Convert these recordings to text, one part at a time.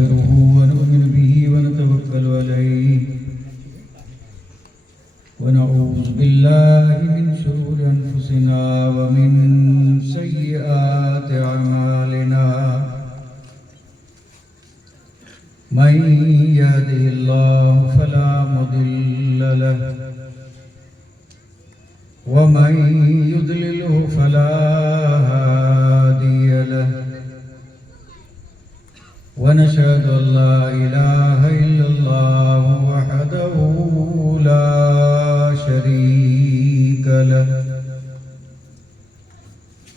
ونؤمن به ونتوكل عليه ونعوذ بالله من شرور أنفسنا ومن سيئات أعمالنا من يهده الله فلا مضل له ومن يضلله فلا هادي له ونشهد أن لا إله إلا الله وحده لا شريك له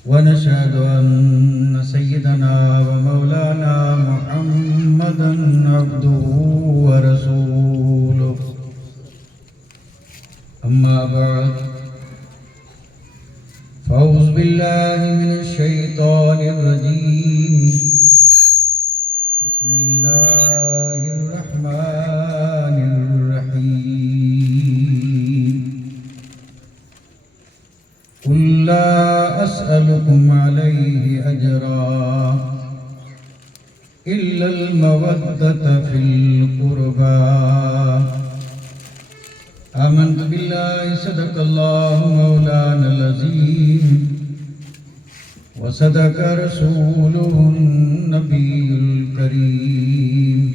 ونشهد أن سيدنا ومولانا محمدا عبده ورسوله أما بعد فأعوذ بالله من الشيطان الرجيم بسم الله الرحمن الرحيم قل لا أسألكم عليه أجرا إلا المودة في القربى آمنت بالله صدق الله مولانا العظيم وصدق رسوله النبي الكريم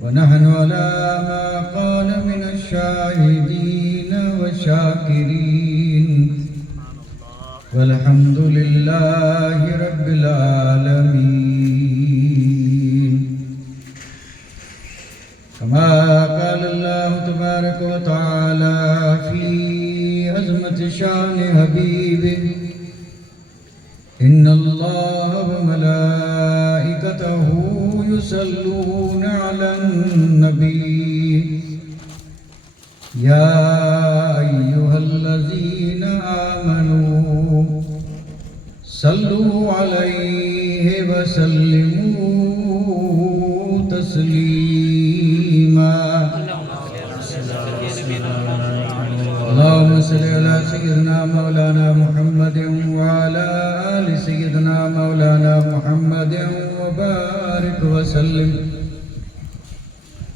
ونحن على ما قال من الشاهدين والشاكرين والحمد لله رب العالمين كما قال الله تبارك وتعالى في عظمة شان حبيبه إن الله وملائكته يصلون على النبي يا أيها الذين آمنوا صلوا عليه وسلموا تسليما اللهم صل على سيدنا مولانا محمد وعلى آل سيدنا مولانا محمد وبارك وسلم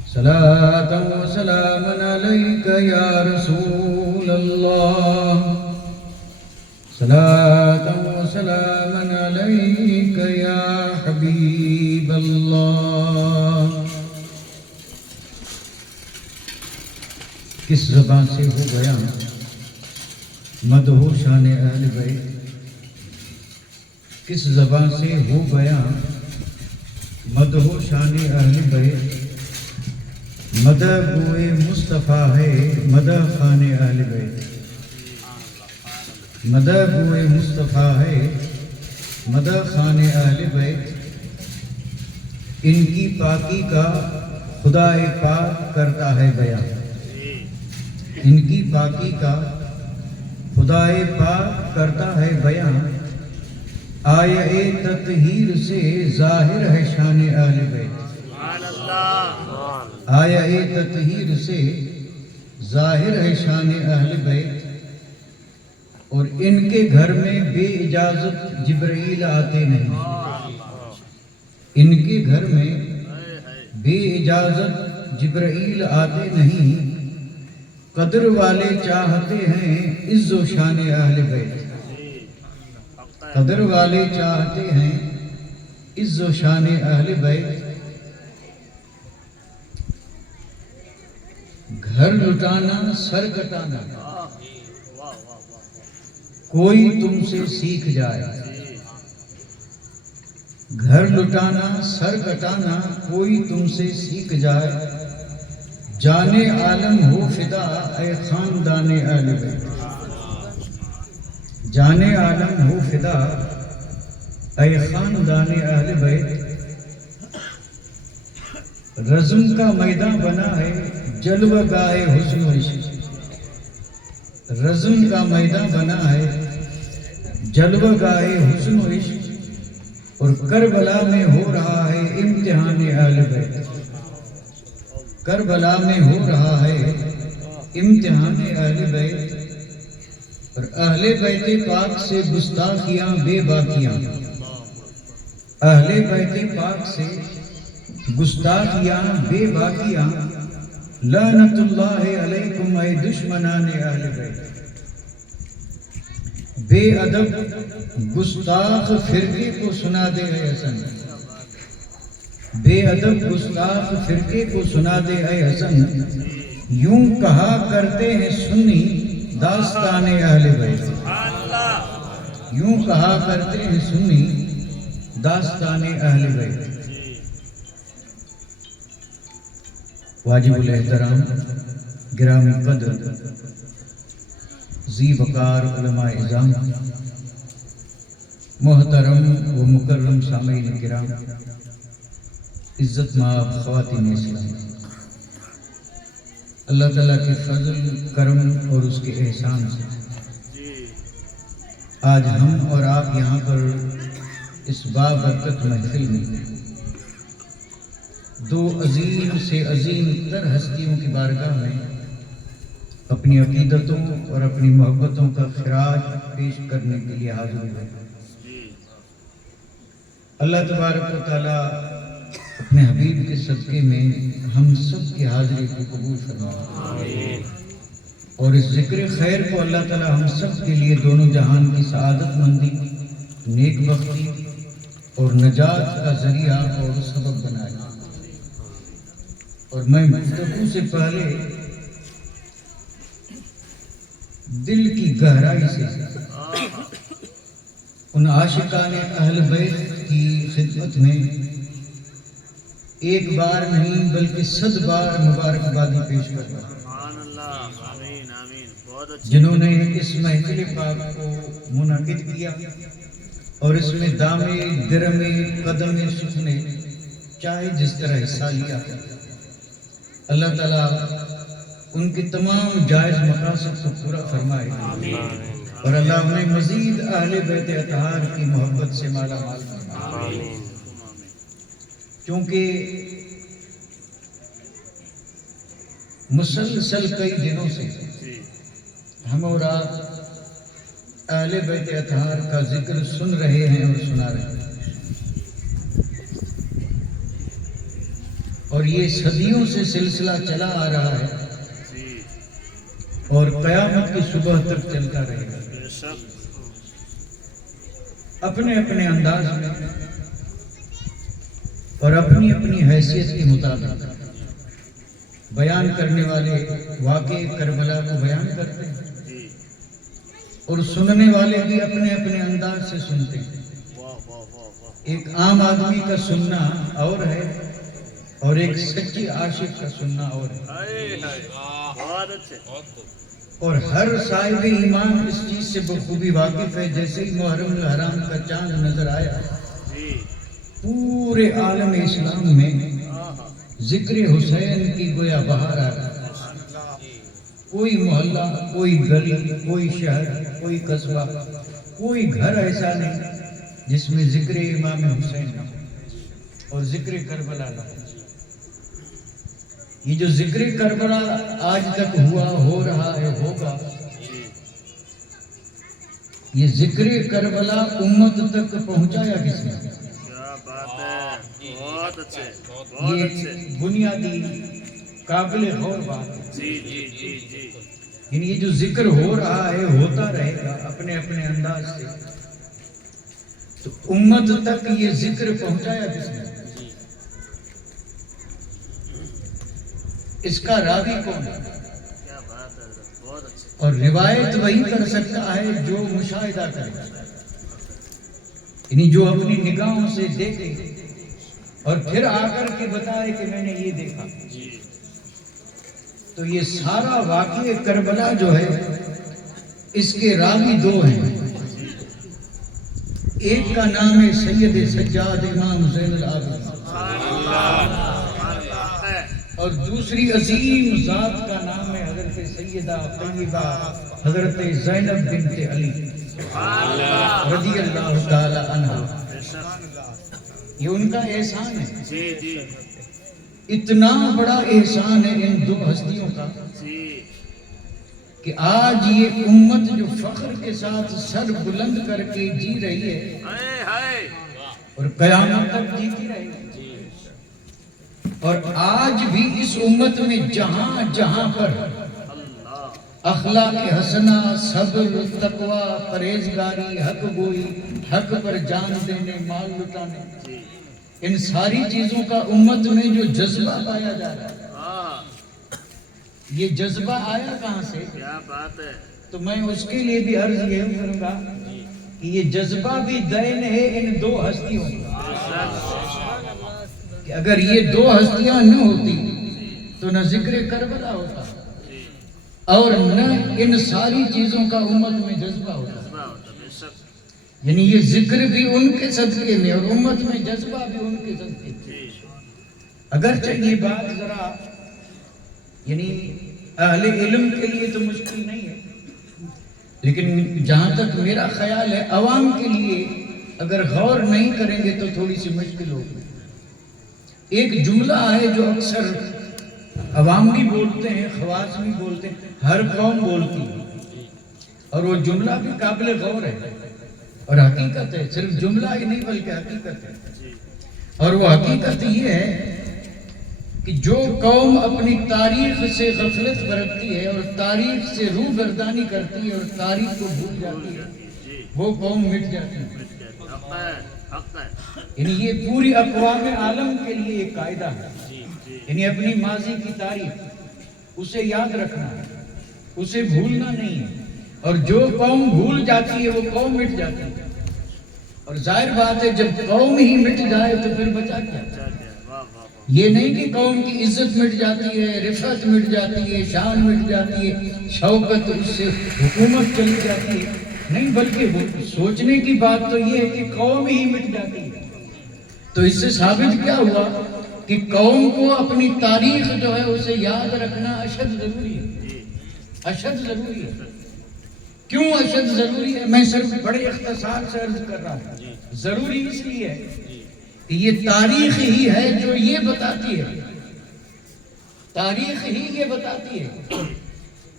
صلاة وسلاما عليك يا رسول الله صلاة وسلاما عليك يا حبيب الله کس زبان سے ہو گیا مدح شان اہل بیت کس زبان سے ہو گیا مدح شان اہل بیت مدح گوئے مصطفیٰ ہے مدح خان اہل بیت مدح گوئے مصطفیٰ ہے مدح خان اہل بیت ان کی پاکی کا خدا پاک کرتا ہے بیان ان کی پاکی کا خدا پاک کرتا ہے بیان آیہ تطہیر سے ظاہر ہے شان اہل بیت آیہ تطہیر سے ظاہر ہے شان اہل بیت اور ان کے گھر میں بے اجازت جبرائیل آتے نہیں ان کے گھر میں بے اجازت جبرائیل آتے نہیں قدر والے چاہتے ہیں عز و شان اہل بیت قدر والے چاہتے ہیں عز و شان اہل بیت گھر لٹانا سر کٹانا کوئی تم سے سیکھ جائے گھر لٹانا سر کٹانا کوئی تم سے سیکھ جائے جانے عالم ہو فدا اے خاندان اہل بیت جانے عالم ہو فدا اے خاندان اہل بیت رزم کا میدان بنا ہے جلوہ گاہ حسن و عشق رزم کا میدان بنا ہے جلوہ گاہ حسن و عشق اور کربلا میں ہو رہا ہے امتحان اہل بیت کربلا میں ہو رہا ہے امتحان اہل بیت اور اہل بیت پاک سے گستاخیاں بے باکیاں اہل بیت پاک سے گستاخیاں بے باکیاں لعنت اللہ علیکم اے دشمنان اہل بیت، بے ادب گستاخ فرقے کو سنا دے اے حسن، بے ادب گستاخ فرقے کو سنا دے اے حسن، یوں کہا کرتے ہیں سنی داستان اہل بیت، یوں کہا کرتے ہیں سنی داستان اہل بیت۔ واجب الاحترام گرامی قدر ذی وقار علماء اعظام، محترم و مکرم سامعین کرام، عزت مآب خواتین اسلام، اللہ تعالیٰ کے فضل کرم اور اس کے احسان سے آج ہم اور آپ یہاں پر اس بابرکت محفل میں دو عظیم سے عظیم تر ہستیوں کی بارگاہ میں اپنی عقیدتوں اور اپنی محبتوں کا خراج پیش کرنے کے لیے حاضر ہوئے۔ اللہ تبارک و تعالیٰ اپنے حبیب کے صدقے میں ہم سب کی حاضری کو قبول فرمائے، اور اس ذکر خیر کو اللہ تعالیٰ ہم سب کے لیے دونوں جہان کی سعادت مندی، نیک بختی اور نجات کا ذریعہ اور سبب بنائے۔ اور میں گفتگو سے پہلے دل کی گہرائی سے ان عاشقان اہل بیت کی خدمت میں ایک بار نہیں بلکہ 100 بار مبارکبادی پیش کرتا ہوں، جنہوں نے اس محفل پاک کو منعقد کیا اور اس میں دامے درمے قدمے سکھنے چاہے جس طرح حصہ لیا۔ اللہ تعالیٰ ان کے تمام جائز مقاصد کو پورا فرمائے، اور اللہ انہیں مزید اہل بیت اطہار کی محبت سے مالا مال فرمائے۔ کیونکہ مسلسل کئی دنوں سے ہم اور آپ اہل بیت اطہار کا ذکر سن رہے ہیں اور سنا رہے ہیں، اور یہ صدیوں سے سلسلہ چلا آ رہا ہے اور قیامت کی صبح تک چلتا رہے گا، اپنے اپنے انداز میں اور اپنی اپنی حیثیت کے مطابق۔ بیان کرنے والے واقع کربلا کو بیان کرتے ہیں اور سننے والے بھی اپنے اپنے انداز سے سنتے ہیں۔ ایک عام آدمی کا سننا اور ہے اور ایک سچی عاشق کا سننا اور ہے، اور ہر صاحب ایمان اس چیز سے بخوبی واقف ہے۔ جیسے ہی محرم الحرام کا چاند نظر آیا، پورے عالم اسلام میں ذکر حسین کی گویا بہار آ گئی۔ کوئی محلہ، کوئی گلی، کوئی شہر، کوئی قصبہ، کوئی گھر ایسا نہیں جس میں ذکر امام حسین نہ ہو اور ذکر کربلا نہ ہو۔ یہ جو ذکر کربلا آج تک ہوا، ہو رہا ہے، ہوگا، یہ ذکر کربلا امت تک پہنچایا کس نے؟ یہ بنیادی قابل غور بات ہے۔ یعنی یہ جو ذکر ہو رہا ہے، ہوتا رہے گا اپنے اپنے انداز سے، تو امت تک یہ ذکر پہنچایا کس نے؟ اس کا راوی کون ہے؟ اور روایت وہی کر سکتا ہے جو مشاہدہ کرے، یعنی جو اپنی نگاہوں سے دیکھے اور پھر آ کر کے بتائے کہ میں نے یہ دیکھا۔ تو یہ سارا واقعہ کربلا جو ہے، اس کے راوی دو ہیں۔ ایک کا نام ہے سید سجاد امام زین العابدین، اور دوسری عظیم ذات کا نام ہے حضرت سیدہ طیبہ حضرت زینب بنت علی رضی اللہ تعالی عنہ۔ یہ ان کا احسان ہے، اتنا بڑا احسان ہے ان دو ہستیوں کا کہ آج یہ امت جو فخر کے ساتھ سر بلند کر کے جی رہی ہے، اور قیامت تک جیتی رہے گی. اور آج بھی اس امت میں جہاں جہاں پر اخلاق حسنہ، صبر، تقوی، پرہیزگاری، حق گوئی، حق پر جان دینے، مال لٹانے، ان ساری چیزوں کا امت میں جو جذبہ پایا جا رہا ہے، یہ جذبہ آیا کہاں سے؟ کیا بات ہے. تو میں اس کے لیے بھی عرض یہ کروں گا کہ یہ جذبہ بھی دین ہے ان دو ہستیوں کہ اگر یہ دو ہستیاں نہ ہوتی تو نہ ذکر کربلا ہوتا اور نہ ان ساری چیزوں کا امت میں جذبہ ہوتا. یعنی یہ ذکر بھی ان کے صدقے میں اور امت میں جذبہ بھی ان کے صدقے میں. اگرچہ یہ بات ذرا یعنی اہل علم کے لیے تو مشکل نہیں ہے، لیکن جہاں تک میرا خیال ہے عوام کے لیے اگر غور نہیں کریں گے تو تھوڑی سی مشکل ہوگی. ایک جملہ ہے جو اکثر عوام بھی بولتے ہیں، خواص بھی بولتے ہیں، ہر قوم بولتی ہے، اور وہ جملہ بھی قابل غور ہے اور حقیقت ہے. صرف جملہ ہی نہیں بلکہ حقیقت ہے. اور وہ حقیقت یہ ہے کہ جو قوم اپنی تاریخ سے غفلت برتتی ہے اور تاریخ سے روگردانی کرتی ہے اور تاریخ کو بھول جاتی ہے وہ قوم مٹ جاتی ہے. یعنی یہ پوری اقوام عالم کے لیے ایک قاعدہ ہے. یعنی اپنی ماضی کی تاریخ اسے یاد رکھنا ہے، اسے بھولنا نہیں ہے. اور جو قوم بھول جاتی ہے وہ قوم مٹ جاتی ہے. اور ظاہر بات ہے جب قوم ہی مٹ جائے تو پھر بچا کیا؟ یہ نہیں کہ قوم کی عزت مٹ جاتی ہے، رفعت مٹ جاتی ہے، شان مٹ جاتی ہے، شوکت، اس سے حکومت چلی جاتی ہے، نہیں، بلکہ سوچنے کی بات تو یہ ہے کہ قوم ہی مٹ جاتی ہے. تو اس سے ثابت کیا ہوا کہ قوم کو اپنی تاریخ جو ہے اسے یاد رکھنا اشد ضروری ہے. اشد ضروری ہے. کیوں اشد ضروری ہے؟ میں صرف بڑے اختصار سے عرض کر رہا ہوں. ضروری اس لیے ہے کہ یہ تاریخ ہی ہے جو یہ بتاتی ہے، تاریخ ہی یہ بتاتی ہے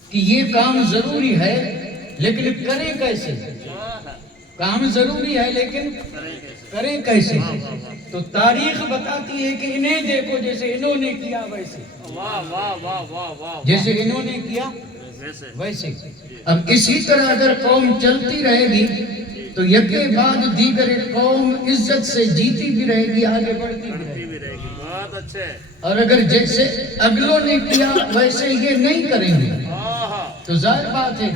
کہ یہ کام ضروری ہے لیکن کریں کیسے. کام ضروری ہے لیکن کریں کیسے. تو تاریخ بتاتی ہے کہ انہیں دیکھو جیسے انہوں نے کیا ویسے، جیسے انہوں نے کیا ویسے. اب اسی طرح اگر قوم چلتی رہے گی تو یکے بعد دیگر قوم عزت سے جیتی بھی رہے گی، آگے بڑھتی بھی رہے گی. بہت اچھے. اور اگر جیسے اگلوں نے کیا ویسے یہ نہیں کریں گے تو ظاہر بات ہے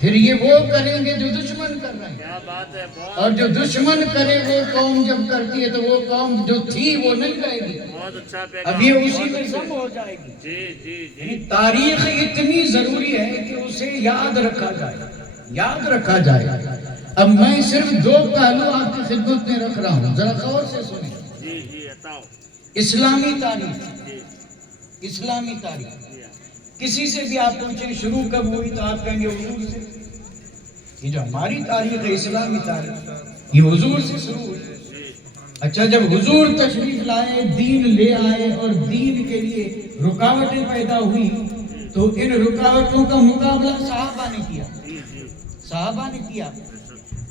پھر یہ وہ کریں گے جو دشمن کر رہے ہیں. کیا بات ہے. اور جو دشمن کرے وہ قوم جب کرتی ہے تو وہ قوم جو تھی وہ نہیں رہے گی. بہت اچھا. اب یہ اسی میں ضم ہو جائے گی. جی. تاریخ اتنی ضروری ہے کہ اسے یاد رکھا جائے، یاد رکھا جائے. اب میں صرف دو پہلو آپ کی خدمت میں رکھ رہا ہوں، ذرا غور سے سنیں. جی بتاؤ. اسلامی تاریخ. اسلامی تاریخ کسی سے بھی آپ پوچھیں شروع کب ہوئی تو آپ کہیں گے حضور سے. یہ جو ہماری تاریخ ہے اسلامی تاریخ یہ حضور سے شروع ہوئی. اچھا، جب حضور تشریف لائے، دین لے آئے اور دین کے لیے رکاوٹیں پیدا ہوئی تو ان رکاوٹوں کا مقابلہ صحابہ نے کیا. صحابہ نے کیا.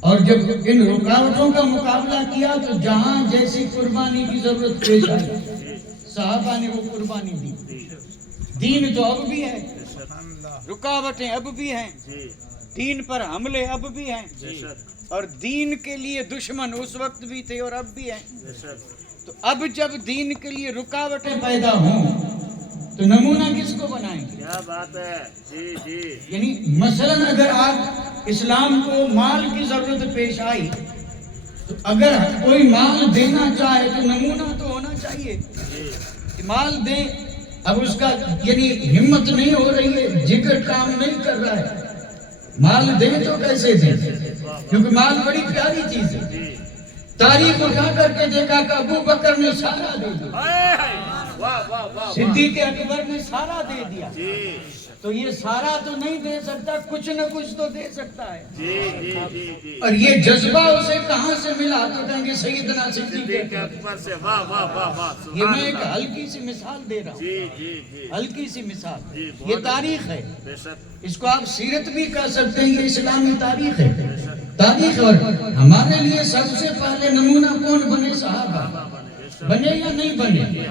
اور جب ان رکاوٹوں کا مقابلہ کیا تو جہاں جیسی قربانی کی ضرورت پیش آئی صحابہ نے وہ قربانی دی. دین تو اب بھی ہے، رکاوٹیں اب بھی ہیں، دین پر حملے اب بھی ہیں، اور دین کے لیے دشمن اس وقت بھی تھے اور اب بھی ہیں. تو اب جب دین کے لیے رکاوٹیں پیدا ہوں تو نمونہ کس کو بنائیں گے؟ کیا بات ہے. جی. یعنی مثلا اگر آپ اسلام کو مال کی ضرورت پیش آئی تو اگر کوئی مال دینا چاہے تو نمونہ تو ہونا چاہیے کہ مال دیں. اب اس کا یعنی ہمت نہیں ہو رہی ہے، جگر کام نہیں کر رہا ہے، مال دیں تو کیسے دیں؟ کیونکہ مال بڑی پیاری چیز ہے. تاریخ اٹھا کر کے دیکھا کہ ابو بکر نے سارا دے دیا، صدیق اکبر نے سارا دے دیا. تو یہ سارا تو نہیں دے سکتا، کچھ نہ کچھ تو دے سکتا ہے. اور یہ جذبہ اسے کہاں سے ملا؟ تو کہیں گے سیدنا صدیق اکبر سے. واہ. یہ میں ایک ہلکی سی مثال دے رہا ہوں، ہلکی سی مثال. یہ تاریخ ہے، اس کو آپ سیرت بھی کہہ سکتے ہیں، یہ اسلامی تاریخ ہے. تاریخ اور ہمارے لیے سب سے پہلے نمونہ کون بنے؟ صحابہ بنے یا نہیں بنے؟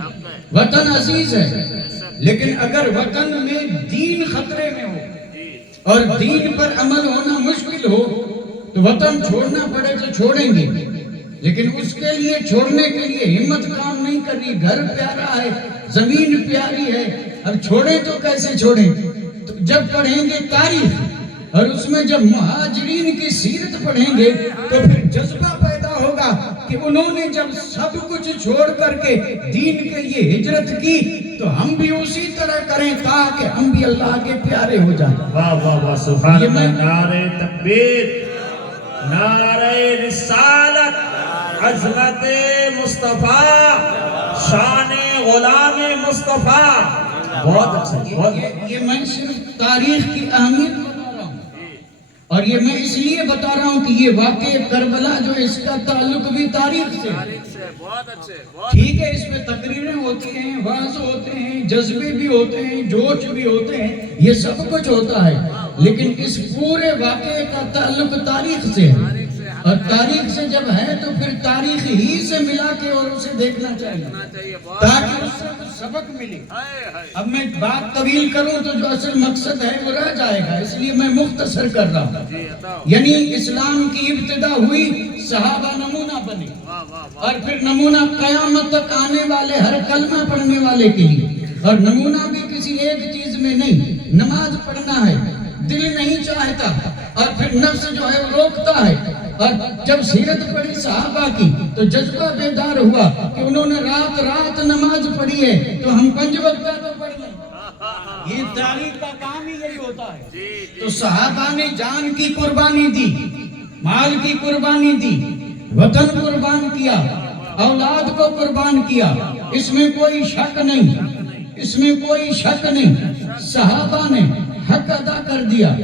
وطن عزیز ہے، لیکن اگر وطن میں دین خطرے میں ہو اور دین پر عمل ہونا مشکل ہو تو وطن چھوڑنا پڑے تو چھوڑیں گے، لیکن اس کے لیے چھوڑنے کے لیے ہمت کام نہیں کرنی۔ گھر پیارا ہے، زمین پیاری ہے، اب چھوڑیں تو کیسے چھوڑیں؟ تو جب پڑھیں گے تاریخ اور اس میں جب مہاجرین کی سیرت پڑھیں گے تو پھر جذبہ پیدا ہوگا کہ انہوں نے جب سب کچھ چھوڑ کر کے دین کے لیے ہجرت کی تو ہم بھی اسی طرح کریں تاکہ ہم بھی اللہ کے پیارے ہو جائیں۔ واہ واہ واہ، سبحان اللہ، نعرہ تکبیر، نعرہ رسالت، عظمت مصطفیٰ، شان غلام مصطفیٰ۔ بہت اچھا، یہ میں صرف تاریخ کی اہمیت بتا رہا ہوں، اور یہ میں اس لیے بتا رہا ہوں کہ یہ واقعہ کربلا جو اس کا تعلق بھی تاریخ سے ہے۔ بہت اچھے، ٹھیک ہے، اس میں تقریریں ہوتی ہیں، وعظ ہوتے ہیں، جذبے بھی ہوتے ہیں، جوش بھی ہوتے ہیں، یہ سب کچھ ہوتا ہے، لیکن اس پورے واقعے کا تعلق تاریخ سے ہے، اور تاریخ سے جب ہے تو پھر تاریخ ہی سے ملا کے اور اسے دیکھنا چاہیے تاکہ اس سے کچھ سبق ملے۔ اب میں بات طویل کروں تو جو اصل مقصد ہے وہ رہ جائے گا، اس لیے میں مختصر کر رہا ہوں۔ یعنی اسلام کی ابتدا ہوئی، صحابہ نمونہ بنے، اور پھر نمونہ قیامت تک آنے والے ہر کلمہ پڑھنے والے کے لیے، اور نمونہ بھی کسی ایک چیز میں نہیں، نماز پڑھنا ہے، دل نہیں چاہتا، اور پھر نفس جو ہے وہ روکتا ہے، اور جب سیرت پڑھی صحابہ کی تو جذبہ بیدار ہوا کہ انہوں نے رات رات نماز پڑھی ہے تو ہم 5 وقت تو پڑھ لیں۔ یہ تاریخ کا کام ہی یہی ہوتا ہے۔ تو صحابہ نے جان کی قربانی دی، مال کی قربانی دی، وطن قربان کیا، اولاد کو قربان کیا، اس میں کوئی شک نہیں، اس میں کوئی شک نہیں۔ صحابہ نے حق ادا کر دیا،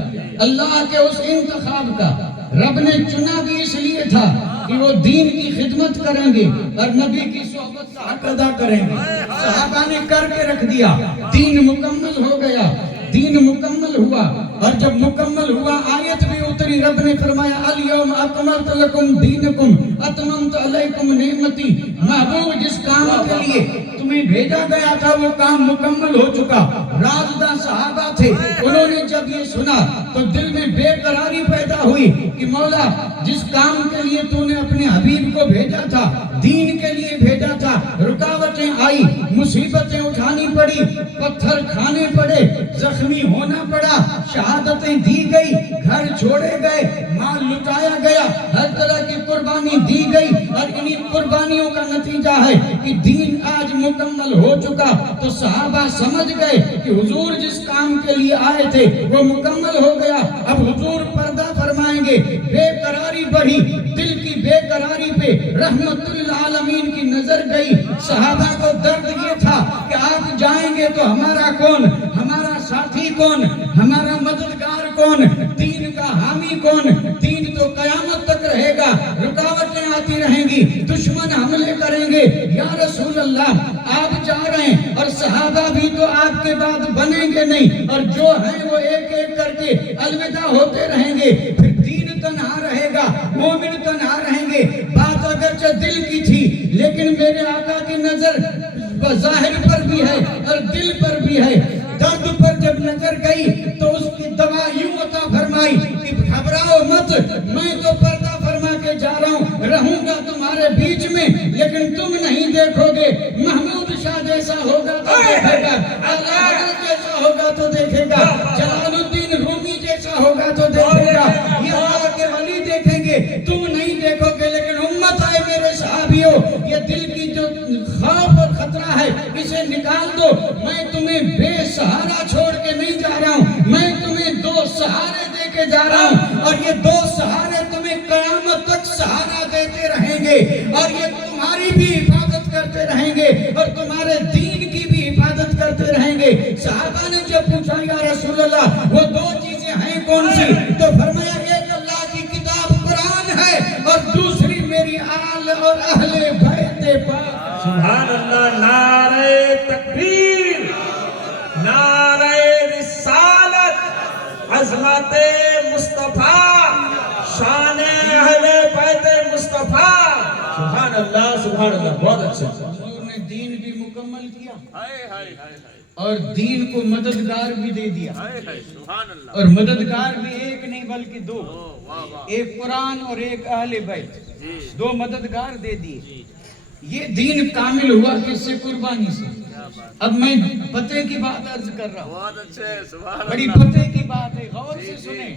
اللہ کے اس انتخاب کا رب نے چنا بھی اس لیے تھا کہ وہ دین کی خدمت کریں گے اور نبی کی صحبت کا حق ادا کریں گے۔ صحابہ نے کر کے رکھ دیا، دین مکمل ہو گیا، دین مکمل ہوا، اور جب مکمل ہوا آیت بھی اتری، رب نے فرمایا الیوم اکملت لکم دینکم اتممت علیکم نعمتی۔ محبوب جس کام کے لیے تمہیں بھیجا گیا تھا وہ کام مکمل ہو چکا۔ رازدہ صحابہ تھے، انہوں نے جب یہ سنا تو دل میں بے قراری پیدا ہوئی کہ مولا جس کام کے لیے تو نے اپنے حبیب کو بھیجا تھا، دین کے لیے بھیجا تھا، رکاوٹیں آئی، مصیبتیں اٹھانی پڑی، پتھر کھانے پڑے، زخمی ہونا پڑا، شہادتیں دی گئی، گھر چھوڑے گئے، مال لٹایا گیا، ہر طرح کی قربانی دی گئی، اور انہی قربانیوں کا نتیجہ ہے کہ دین آج مکمل ہو چکا۔ تو صحابہ سمجھ گئے کہ حضور جس کام کے لیے آئے تھے وہ مکمل ہو گیا، اب حضور پردہ فرمائیں گے۔ بے قراری بڑھی، دل کی بے قراری پہ رحمت للعالمین کی نظر گئی۔ صحابہ کو درد یہ تھا کہ آپ جائیں گے تو ہمارا کون، ہمارا ساتھی کون، ہمارا مددگار کون، دین کا حامی کون؟ دین تو قیامت تک رہے گا، رکاوٹیں آتی رہیں گی، دشمن حملے کریں گے۔ یا رسول اللہ آپ جا رہے ہیں اور صحابہ بھی تو آپ کے بعد بنیں گے نہیں، اور جو ہیں وہ ایک ایک کر کے الوداع ہوتے رہیں گے، پھر دین تنہا رہے گا، مومن تنہا رہیں گے۔ بات اگرچہ دل کی تھی لیکن میرے آقا کی نظر ظاہر پر بھی ہے اور دل پر بھی ہے۔ درد پر جب نظر گئی تو اس کی دوا یوں عطا فرمائی کہ گھبراؤ مت، میں تو پردہ فرما کے جا رہا ہوں، رہوں گا تمہارے بیچ میں لیکن تم نہیں دیکھو گے۔ محمود شاہ جیسا ہوگا تو دیکھے گا، اعلیٰ حضرت جیسا ہوگا تو دیکھے گا، جلال الدین رومی جیسا ہوگا تو دیکھے گا، یہ اللہ کے ولی دیکھیں گے، تم نہیں دیکھو گے۔ لیکن امت آئے میرے صحابیوں، یہ دل کی جو خوف اور خطرہ ہے اسے نکال دو۔ میں تمہیں بے سہارا چھوڑ کے نہیں جا رہا ہوں، میں تمہیں 2 سہارے دے کے جا رہا ہوں، اور یہ 2 سہارے تمہیں قیامت تک سہارا دیتے رہیں گے، اور یہ تمہاری بھی حفاظت کرتے رہیں گے اور تمہارے دین کی بھی حفاظت کرتے رہیں گے۔ صحابہ نے جب پوچھا یا رسول اللہ وہ 2 چیزیں ہیں کون سی؟ تو فرمایا ایک اللہ کی کتاب قرآن ہے اور دوسری میری آل اور اہل بیت پاک۔ سبحان اللہ، نعرہ تکبیر، نعرہ رسالت، عظمت مصطفیٰ، شان سبحان اللہ بہت اچھا حضور نے دین بھی مکمل کیا ہائے ہائے ہائے اور دین کو مددگار بھی دے دیا ہائے ہائے سبحان اللہ اور مددگار بھی ایک نہیں بلکہ دو واہ واہ ایک قرآن اور ایک اہل بیت جی دو مددگار دے دیے یہ دین کامل ہوا کس سے قربانی سے اب میں پتے کی بات عرض کر رہا ہوں بہت اچھے سبحان بڑی اللہ پتے کی بات ہے غور سے سنیں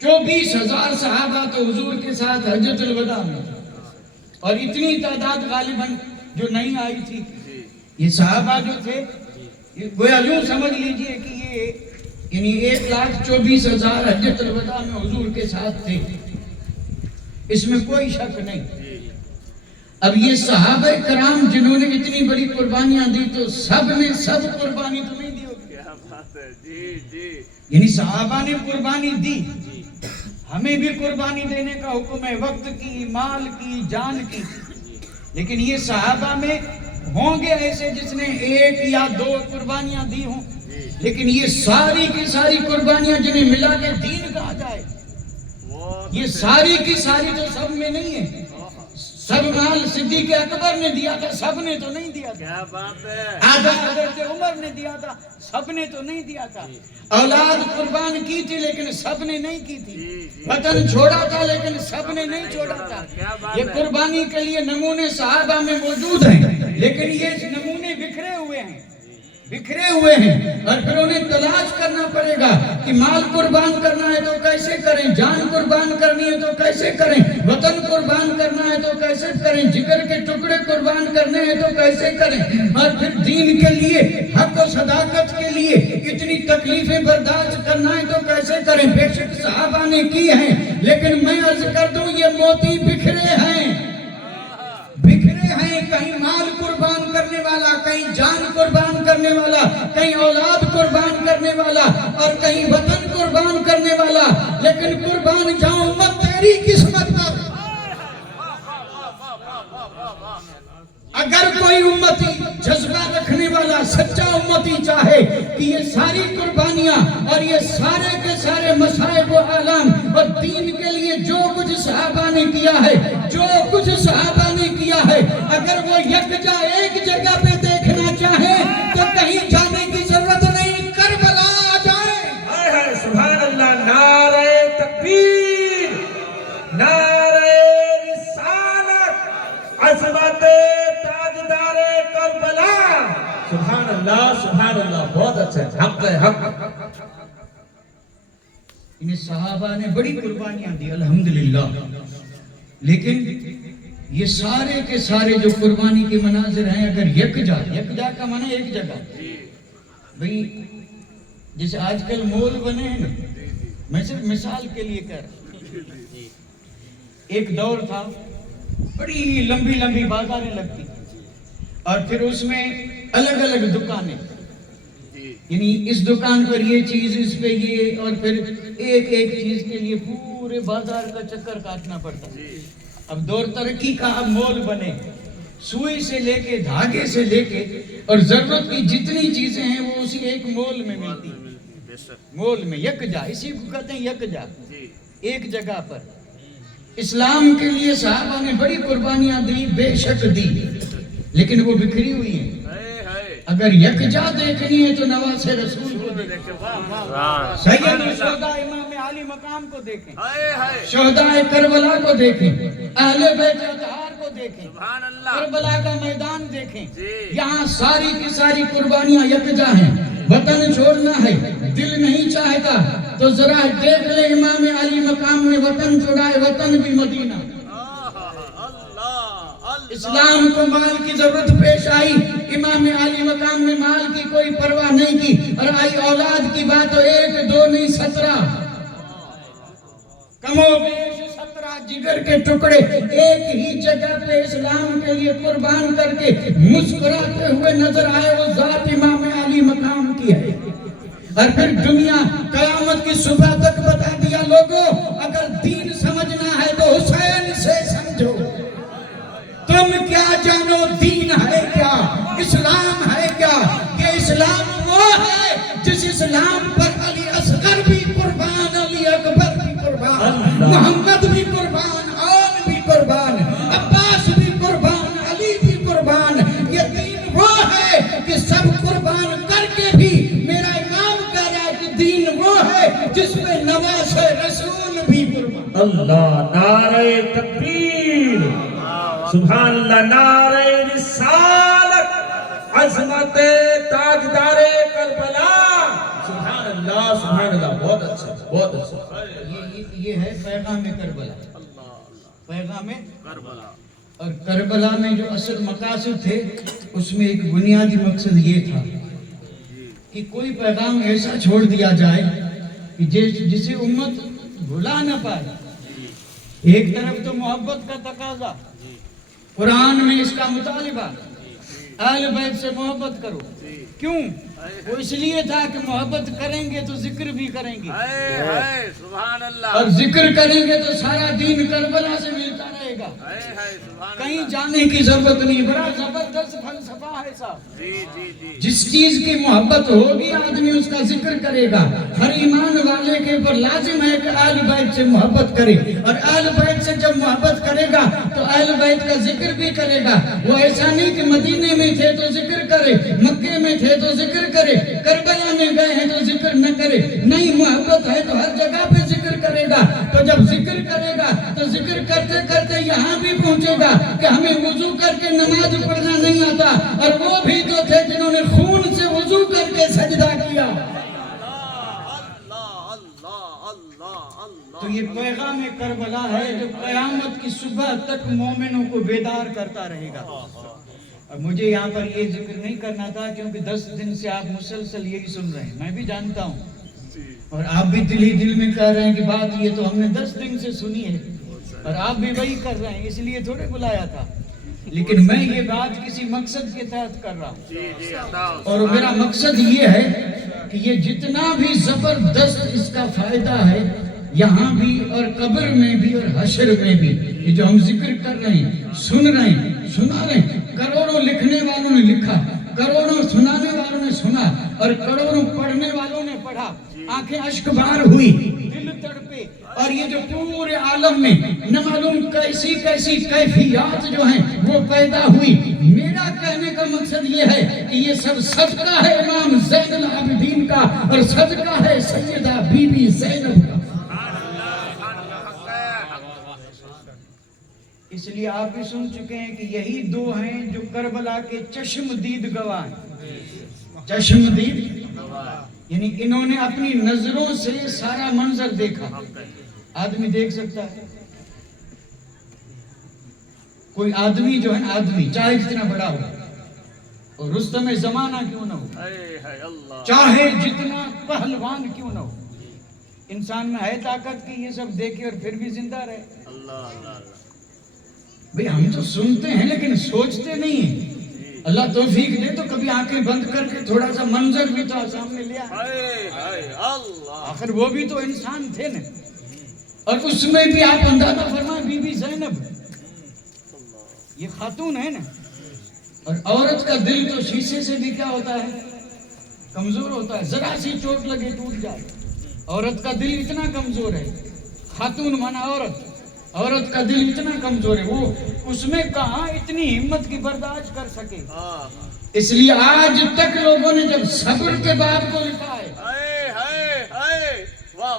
1,24,000 صحابہ تو حضور کے ساتھ حجۃ الوداع میں اور اتنی تعداد غالباً جو نہیں آئی تھی یہ صحابہ جو تھے گویا یوں سمجھ لیجئے کہ یہ یعنی 1,24,000 حجۃ الوداع میں حضور کے ساتھ تھے اس میں کوئی شک نہیں اب یہ صحابہ کرام جنہوں نے اتنی بڑی قربانیاں دی تو سب نے سب قربانی تو نہیں دی ہوگی کیا بات ہے جی جی یعنی صحابہ نے قربانی دی ہمیں بھی قربانی دینے کا حکم ہے وقت کی مال کی جان کی لیکن یہ صحابہ میں ہوں گے ایسے جس نے 1 یا 2 قربانیاں دی ہوں لیکن یہ ساری کی ساری قربانیاں جنہیں ملا کے دین کہا جائے یہ ساری کی ساری تو سب میں نہیں ہے سب مال صدیق اکبر نے دیا تھا سب نے تو نہیں دیا تھا کیا بات ہے آدھا حضرت عمر نے دیا تھا سب نے تو نہیں دیا تھا اولاد قربان کی تھی لیکن سب نے نہیں کی تھی وطن چھوڑا تھا لیکن سب نے نہیں چھوڑا تھا یہ قربانی کے لیے نمونے صحابہ میں موجود ہیں لیکن یہ نمونے بکھرے ہوئے ہیں اور پھر انہیں تلاش کرنا پڑے گا کہ مال قربان کرنا ہے تو کیسے کریں جان قربان کرنی ہے تو کیسے کریں وطن قربان کرنا ہے تو کیسے کریں جگر کے ٹکڑے قربان کرنے ہیں تو کیسے کریں اور پھر دین کے لیے حق و صداقت کے لیے اتنی تکلیفیں برداشت کرنا ہے تو کیسے کریں بے شک صحابہ نے کی ہیں لیکن میں عرض کر دوں یہ موتی بکھرے ہیں کہیں مال قربان کرنے والا کہیں جان قربان کرنے والا کہیں اولاد قربان کرنے والا اور کہیں وطن قربان کرنے والا لیکن قربان جاؤں مت تیری قسمت پر اگر کوئی امتی جذبہ رکھنے والا سچا امتی چاہے کہ یہ ساری قربانیاں اور یہ سارے کے سارے مصائب و آلام اور دین کے لیے جو کچھ صحابہ نے کیا ہے اگر وہ یکجا ایک جگہ پہ دیکھنا چاہے تو کہیں جانے کی ضرورت نہیں کربلا آ جائے سبحان اللہ نعرہ تکبیر نعرہ رسالت عظمت تاجدار کربلا سبحان اللہ بہت اچھا حق ہے حق انہیں صحابہ نے بڑی قربانیاں دی الحمدللہ لیکن یہ سارے کے سارے جو قربانی کے مناظر ہیں اگر یکجا کا معنی ایک جگہ بھئی جیسے آج کل مول بنے ہیں میں صرف مثال کے لیے کر رہا ہوں ایک دور تھا بڑی لمبی بازاریں لگتی اور پھر اس میں الگ الگ دکانیں یعنی اس دکان پر یہ چیز اس پہ یہ اور پھر ایک چیز کے لیے پورے بازار کا چکر کاٹنا پڑتا اب دور ترقی کا اب مول بنے سوئی سے لے کے دھاگے سے لے کے اور ضرورت کی جتنی چیزیں ہیں وہ اسی ایک مول میں ملتی مول میں یکجا اسی کو کہتے ہیں یکجا ایک جگہ پر اسلام کے لیے صحابہ نے بڑی قربانیاں دی بے شک دی لیکن وہ بکھری ہوئی ہیں اگر یکجا دیکھنی ہے تو نواز رسول کو دیکھیں سید الشہداء امام علی مقام کو دیکھیں شہداء کربلا کو دیکھیں اہل بیت اطہار کو دیکھیں کربلا کا میدان دیکھیں یہاں ساری کی ساری قربانیاں یکجا ہیں وطن چھوڑنا ہے دل نہیں چاہتا تو ذرا دیکھ لے امام علی مقام میں وطن چھوڑائے وطن بھی مدینہ اسلام کو مال کی ضرورت پیش آئی امام علی مقام میں مال کی کوئی پرواہ نہیں کی اور آئی اولاد کی بات تو 1 2 نہیں 17 کم و بیش 17 جگر کے ٹکڑے ایک ہی جگہ پہ اسلام کے لیے قربان کر کے مسکراتے ہوئے نظر آئے وہ ذات امام علی مقام کی ہے اور پھر دنیا قیامت کی صبح تک بتا دیا لوگوں اگر دین سمجھنا ہے تو حسین سے سمجھو تم کیا جانو دین ہے کیا اسلام ہے کیا یہ اسلام وہ ہے جس اسلام پر علی اصغر بھی قربان علی اکبر بھی قربان محمد بھی قربان آن بھی قربان تکبیر سبحان اللہ نعرہ رسالت عظمت تاجدار کربلا سبحان اللہ بہت اچھا بہت اچھا یہ ہے پیغام کربلا. پیغام کربلا. اور کربلا میں جو اصل مقاصد تھے اس میں ایک بنیادی مقصد یہ تھا کہ کوئی پیغام ایسا چھوڑ دیا جائے کہ جسے امت بھلا نہ پائے. ایک طرف تو محبت کا تقاضا، قرآن میں اس کا مطالبہ اہل بیت سے محبت کرو. کیوں؟ وہ اس لیے تھا کہ محبت کریں گے تو ذکر بھی کریں گے، سبحان اللہ. اور ذکر کریں گے تو سارا دین کربلا سے ملتا رہے گا. کہیں جانے کی ضرورت نہیں. بڑا زبردست فلسفہ ہے صاحب. جس چیز کی محبت ہوگی آدمی اس کا ذکر کرے گا. ہر ایمان والے کے اوپر لازم ہے کہ اہل بیت سے محبت کرے، اور اہل بیت سے جب محبت کرے گا تو اہل بیت کا ذکر بھی کرے گا. وہ ایسا نہیں کہ مدینے میں تھے تو ذکر کرے، مکے میں تھے تو ذکر کرے، کربلا میں گئے ہیں تو ذکر نہ کرے. نہیں، محبت ہے تو ہر جگہ پہ ذکر کرے گا. تو جب ذکر کرے گا تو ذکر کرتے کرتے یہاں بھی پہنچے گا کہ ہمیں وضو کر کے نماز پڑھنا نہیں آتا، اور وہ بھی تو تھے جنہوں نے خون سے وضو کر کے سجدہ کیا. تو یہ پیغام کربلا ہے جو قیامت کی صبح تک مومنوں کو بیدار کرتا رہے گا. اور مجھے یہاں پر یہ ذکر نہیں کرنا تھا کیونکہ 10 دن سے آپ مسلسل یہی سن رہے ہیں، میں بھی جانتا ہوں، اور آپ بھی دل ہی دل میں کہہ رہے ہیں کہ بات یہ تو ہم نے 10 دن سے سنی ہے، اور آپ بھی وہی کر رہے ہیں، اس لیے تھوڑے بلایا تھا. لیکن میں یہ بات کسی مقصد کے تحت کر رہا ہوں، اور میرا مقصد یہ ہے کہ یہ جتنا بھی زبردست اس کا فائدہ ہے یہاں بھی اور قبر میں بھی اور حشر میں بھی، یہ جو ہم ذکر کر رہے ہیں، سن رہے ہیں، سنا رہے ہیں. کروڑوں لکھنے والوں نے لکھا، کروڑوں سنانے والوں نے سنا، اور کروڑوں پڑھنے والوں نے پڑھا. آنکھیں اشک بار ہوئی، دل تڑپے، اور یہ جو پورے عالم میں نہ معلوم کیسی کیسی کیفیات جو ہیں وہ پیدا ہوئی. میرا کہنے کا مقصد یہ ہے کہ یہ سب صدقہ ہے امام زین العابدین کا، اور صدقہ ہے سیدہ بی بی زینب کا. اس لیے آپ بھی سن چکے ہیں کہ یہی دو ہیں جو کربلا کے چشم دید گواہ ہیں. چشم دید یعنی انہوں نے اپنی نظروں سے سارا منظر دیکھا. آدمی دیکھ سکتا ہے، کوئی آدمی جو ہے آدمی چاہے جتنا بڑا ہو، اور رستم زمانہ کیوں نہ ہو، چاہے جتنا پہلوان کیوں نہ ہو، انسان میں ہے طاقت کہ یہ سب دیکھے اور پھر بھی زندہ رہے. بھئی ہم تو سنتے ہیں لیکن سوچتے نہیں ہیں. اللہ توفیق دے تو کبھی آنکھیں بند کر کے تھوڑا سا منظر بھی تو سامنے لیا. آخر وہ بھی تو انسان تھے نا. اور اس میں بھی آپ اندازہ فرمائیں، بی بی زینب یہ خاتون ہے نا، اور عورت کا دل تو شیشے سے بھی کیا ہوتا ہے، کمزور ہوتا ہے. ذرا سی چوٹ لگے ٹوٹ جائے. عورت کا دل اتنا کمزور ہے. خاتون مانا عورت کا دل اتنا کمزور ہے، وہ اس میں کہاں اتنی ہمت کی برداشت کر سکے. اس لیے آج تک لوگوں نے جب صبر کے بعد کو لکھا ہے،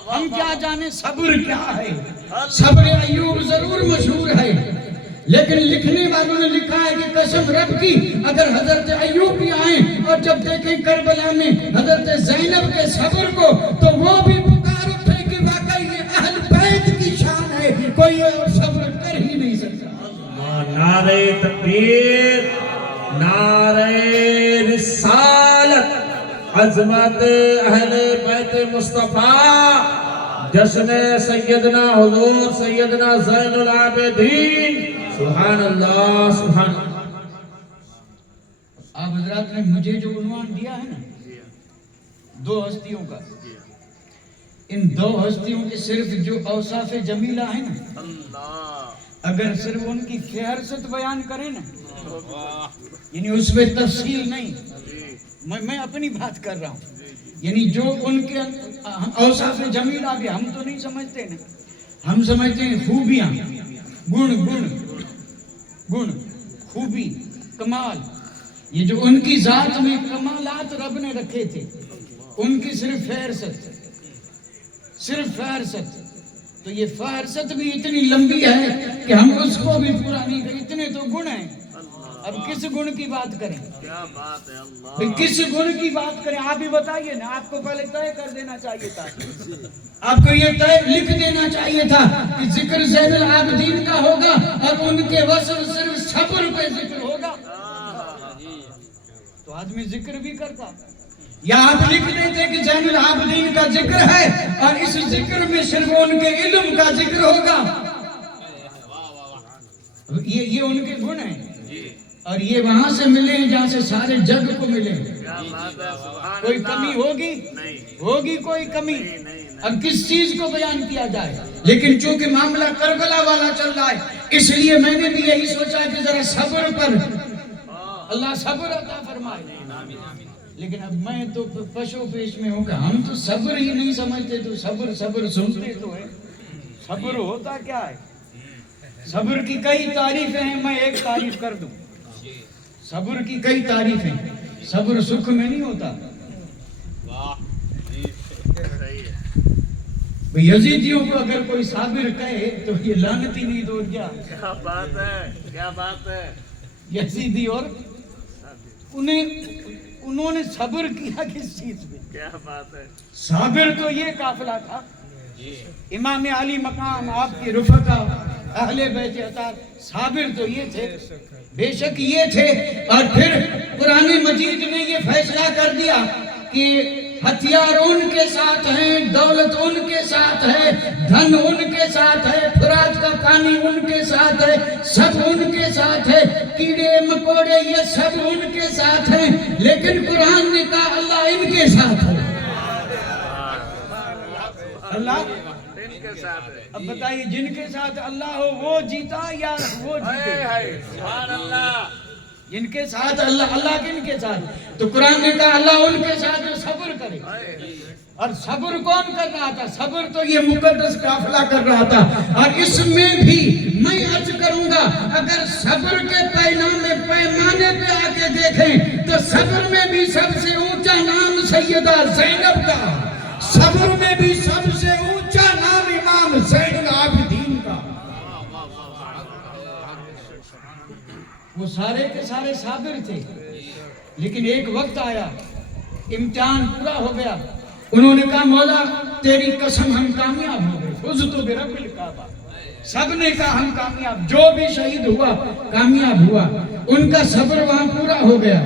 ہم کیا جانے صبر کیا ہے. صبر ایوب ضرور مشہور ہے، لیکن لکھنے والوں نے لکھا ہے کہ قسم رب کی اگر حضرت ایوب بھی آئیں اور جب دیکھیں کربلا میں حضرت زینب کے صبر کو تو وہ بھی پکار اٹھے کہ واقعی یہ اہل بیت کی شان ہے، کوئی اور صبر کر ہی نہیں سکتا. نعرہ تکبیر، نعرہ رسالت، عظمت اہل بیت مصطفیٰ، جشن سیدنا حضور سیدنا زین العابدین. سبحان اللہ سبحان اللہ. آپ حضرات نے مجھے جو عنوان دیا ہے نا 2 ہستیوں کا، ان 2 ہستیوں کے صرف جو اوصاف جمیلہ ہیں نا، اگر صرف ان کی فہرست بیان کریں نا، یعنی اس میں تفصیل نہیں، میں اپنی بات کر رہا ہوں، یعنی جو ان کے اوصاف جمیلہ بھی ہم تو نہیں سمجھتے نا، ہم سمجھتے ہیں خوبیاں، گن، خوبی، کمال. یہ جو ان کی ذات میں کمالات رب نے رکھے تھے، ان کی صرف فہرست، تو یہ فہرست بھی اتنی لمبی ہے کہ ہم اس کو بھی پورا نہیں کریں، اتنے تو گن ہیں۔ اب کس گن کی بات کریں؟ کیا بات ہے اللہ! بھئی کس گن کی بات کریں؟ آپ ہی بتائیے نا، آپ کو پہلے طے کر دینا چاہیے تھا، آپ کو یہ طے لکھ دینا چاہیے تھا کہ ذکر زین العابدین کا ہوگا اور ان کے وصف صرف صبر پہ ذکر ہوگا، تو آدمی ذکر بھی کرتا۔ یا آپ لکھ دیتے کہ زین العابدین کا ذکر ہے اور اس ذکر میں صرف ان کے علم کا ذکر ہوگا، یہ ان کے گن ہیں، اور یہ وہاں سے ملے ہیں جہاں سے سارے جگ کو ملے ہیں۔ کیا بات ہے! سبحان کوئی اللہ! کمی ہوگی؟ نہیں، ہوگی کوئی کمی؟ نہیں۔ اب کس چیز کو بیان کیا جائے؟ لیکن چونکہ معاملہ کربلا والا چل رہا ہے، اس لیے میں نے بھی یہی سوچا کہ ذرا صبر پر اللہ صبر عطا فرمائے۔ لیکن اب میں تو پشو پیش میں ہوں کہ ہم تو صبر ہی نہیں سمجھتے، تو صبر صبر سنتے تو ہے، صبر ہوتا کیا ہے؟ صبر کی کئی تعریفیں ہیں، میں ایک تعریف کر دوں۔ صبر کی کئی تعریفیں، صبر سکھ میں نہیں ہوتا۔ صحیح ہے۔ یزیدیوں کو اگر کوئی صابر کہے تو یہ لعنتی نہیں دو کیا؟ کیا بات ہے! کیا بات ہے! یزیدی، اور انہوں نے صبر کیا کس چیز میں؟ کیا بات ہے! صابر تو یہ قافلہ تھا، امام علی مقام، آپ کی رفقا، اہل بیت اطہار، صابر تو یہ تھے، بے شک یہ تھے۔ اور پھر قرآن مجید نے یہ فیصلہ کر دیا کہ ہتھیار ان کے ساتھ ہیں، دولت ان کے ساتھ ہے، دھن ان کے ساتھ ہے، فرات کا پانی ان کے ساتھ ہے، سب ان کے ساتھ ہے، کیڑے مکوڑے یہ سب ان کے ساتھ ہیں، لیکن قرآن نے کہا اللہ ان کے ساتھ ہے۔ اللہ ان کے ساتھ ہے۔ اب بتائیے، جن کے ساتھ اللہ ہو وہ جیتا یا وہ جیتے؟ سبحان اللہ! جن کے ساتھ اللہ، اللہ کن کے ساتھ؟ تو قرآن نے کہا اللہ ان کے ساتھ جو صبر کرے۔ اور صبر کون کر رہا تھا؟ صبر تو یہ مقدس قافلہ کر رہا تھا۔ اور اس میں بھی میں عرض کروں گا، اگر صبر کے پیمانے پہ آ کے دیکھیں تو صبر میں بھی سب سے اونچا نام سیدہ زینب کا، صبر میں بھی سب سے اونچا نام امام زین العابدین کا۔ وہ سارے کے سارے صابر تھے، لیکن ایک وقت آیا، امتحان پورا ہو گیا، انہوں نے کہا مولا تیری قسم ہم کامیاب ہو گئے، فزت برب الکعبہ، سب نے کہا ہم کامیاب، جو بھی شہید ہوا کامیاب ہوا۔ ان کا صبر وہاں پورا ہو گیا،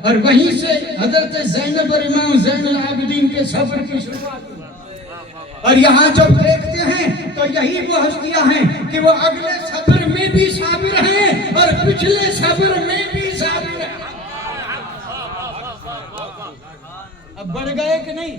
اور وہیں سے حضرت زینب اور امام زین العابدین کے صبر کی شروعات ہوئی۔ اور یہاں جب دیکھتے ہیں تو یہی وہ ہستیاں ہیں کہ وہ اگلے صبر میں بھی صابر ہیں اور پچھلے صبر میں بھی صابر ہیں۔ اب بڑھ گئے کہ نہیں؟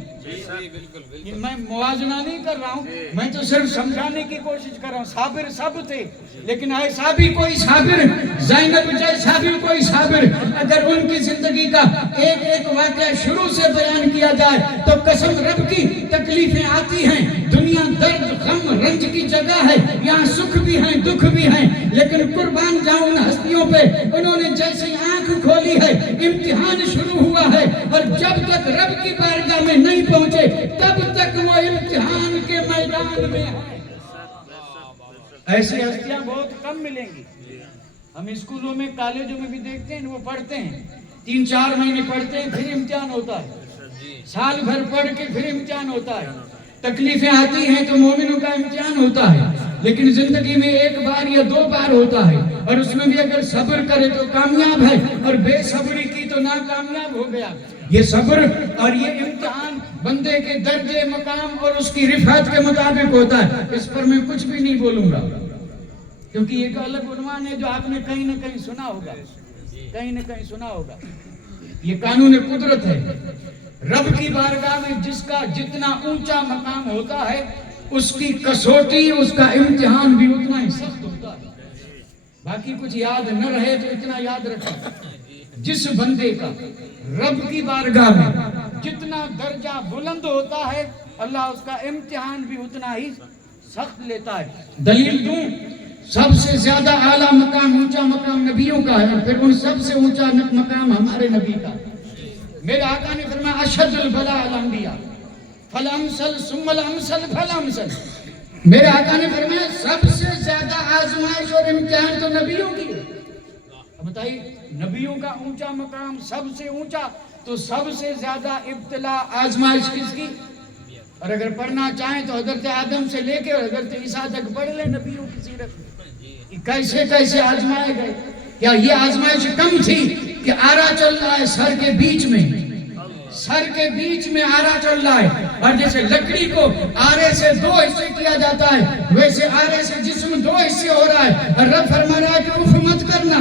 میں موازنہ نہیں کر رہا ہوں، میں تو صرف سمجھانے کی کوشش کر رہا ہوں۔ صابر سب تھے، لیکن ایسا بھی کوئی صابر، زینب جیسا بھی کوئی صابر، اگر ان کی زندگی کا ایک ایک واقعہ شروع سے بیان کیا جائے تو قسم رب کی تکلیفیں آتی ہیں، دنیا درد غم رنج کی جگہ ہے، یہاں سکھ بھی ہیں دکھ بھی ہیں، لیکن قربان جاؤں ان ہستیوں پہ، انہوں نے جیسے آنکھ کھولی ہے امتحان شروع ہوا ہے، اور جب تک رب کی بارگاہ میں نہیں پہنچے تب تک وہ امتحان کے میدان میں ہیں۔ ایسی ہستیاں بہت کم ملیں گی۔ ہم اسکولوں میں کالجوں میں بھی دیکھتے ہیں، وہ پڑھتے ہیں 3-4 مہینے پڑھتے ہیں، پھر امتحان ہوتا ہے، سال بھر پڑھ کے پھر امتحان ہوتا ہے، تکلیفیں آتی ہیں تو مومنوں کا امتحان ہوتا ہے، لیکن زندگی میں 1 بار یا 2 بار ہوتا ہے، اور اس میں بھی اگر صبر کرے تو کامیاب ہے، اور بے صبری کی تو ناکامیاب ہو گیا۔ یہ صبر اور یہ امتحان بندے کے درجے مقام اور اس کی رفعت کے مطابق ہوتا ہے۔ اس پر میں کچھ بھی نہیں بولوں گا، کیونکہ ایک الگ عنوان ہے جو آپ نے کہیں نہ کہیں سنا ہوگا، کہیں نہ کہیں سنا ہوگا۔ یہ قانون قدرت ہے، رب کی بارگاہ میں جس کا جتنا اونچا مقام ہوتا ہے اس کی کسوٹی، اس کا امتحان بھی اتنا ہی سخت ہوتا ہے۔ باقی کچھ یاد نہ رہے تو اتنا یاد رکھیں، جس بندے کا رب کی بارگاہ میں جتنا درجہ بلند ہوتا ہے اللہ اس کا امتحان بھی اتنا ہی سخت لیتا ہے۔ دلیل دوں، سب سے زیادہ اعلیٰ مقام، اونچا مقام نبیوں کا ہے، پھر ان سب سے اونچا مقام ہمارے نبی کا۔ میرے آقا نے فرمایا اشد البلاء الانبیاء فالامثل ثم الامثل فالامثل، میرے آقا نے فرمایا سب سے زیادہ آزمائش اور امتحان تو نبیوں کی ہے. اب بتائیے نبیوں کا اونچا مقام سب سے اونچا، تو سب سے زیادہ ابتلا آزمائش کس کی؟ اور اگر پڑھنا چاہیں تو حضرت آدم سے لے کے اور حضرت عیسیٰ تک پڑھ لیں نبیوں کی سیرت. کیسے کیسے آزمائے گئے. کیا یہ آزمائش کم تھی کہ آرا چل رہا ہے سر کے بیچ میں، سر کے بیچ میں آرا چل رہا ہے، اور جیسے لکڑی کو آرے سے دو حصے کیا جاتا ہے ویسے آرے سے جسم دو حصے ہو رہا ہے، اور رب فرما رہا ہے کہ اف مت کرنا،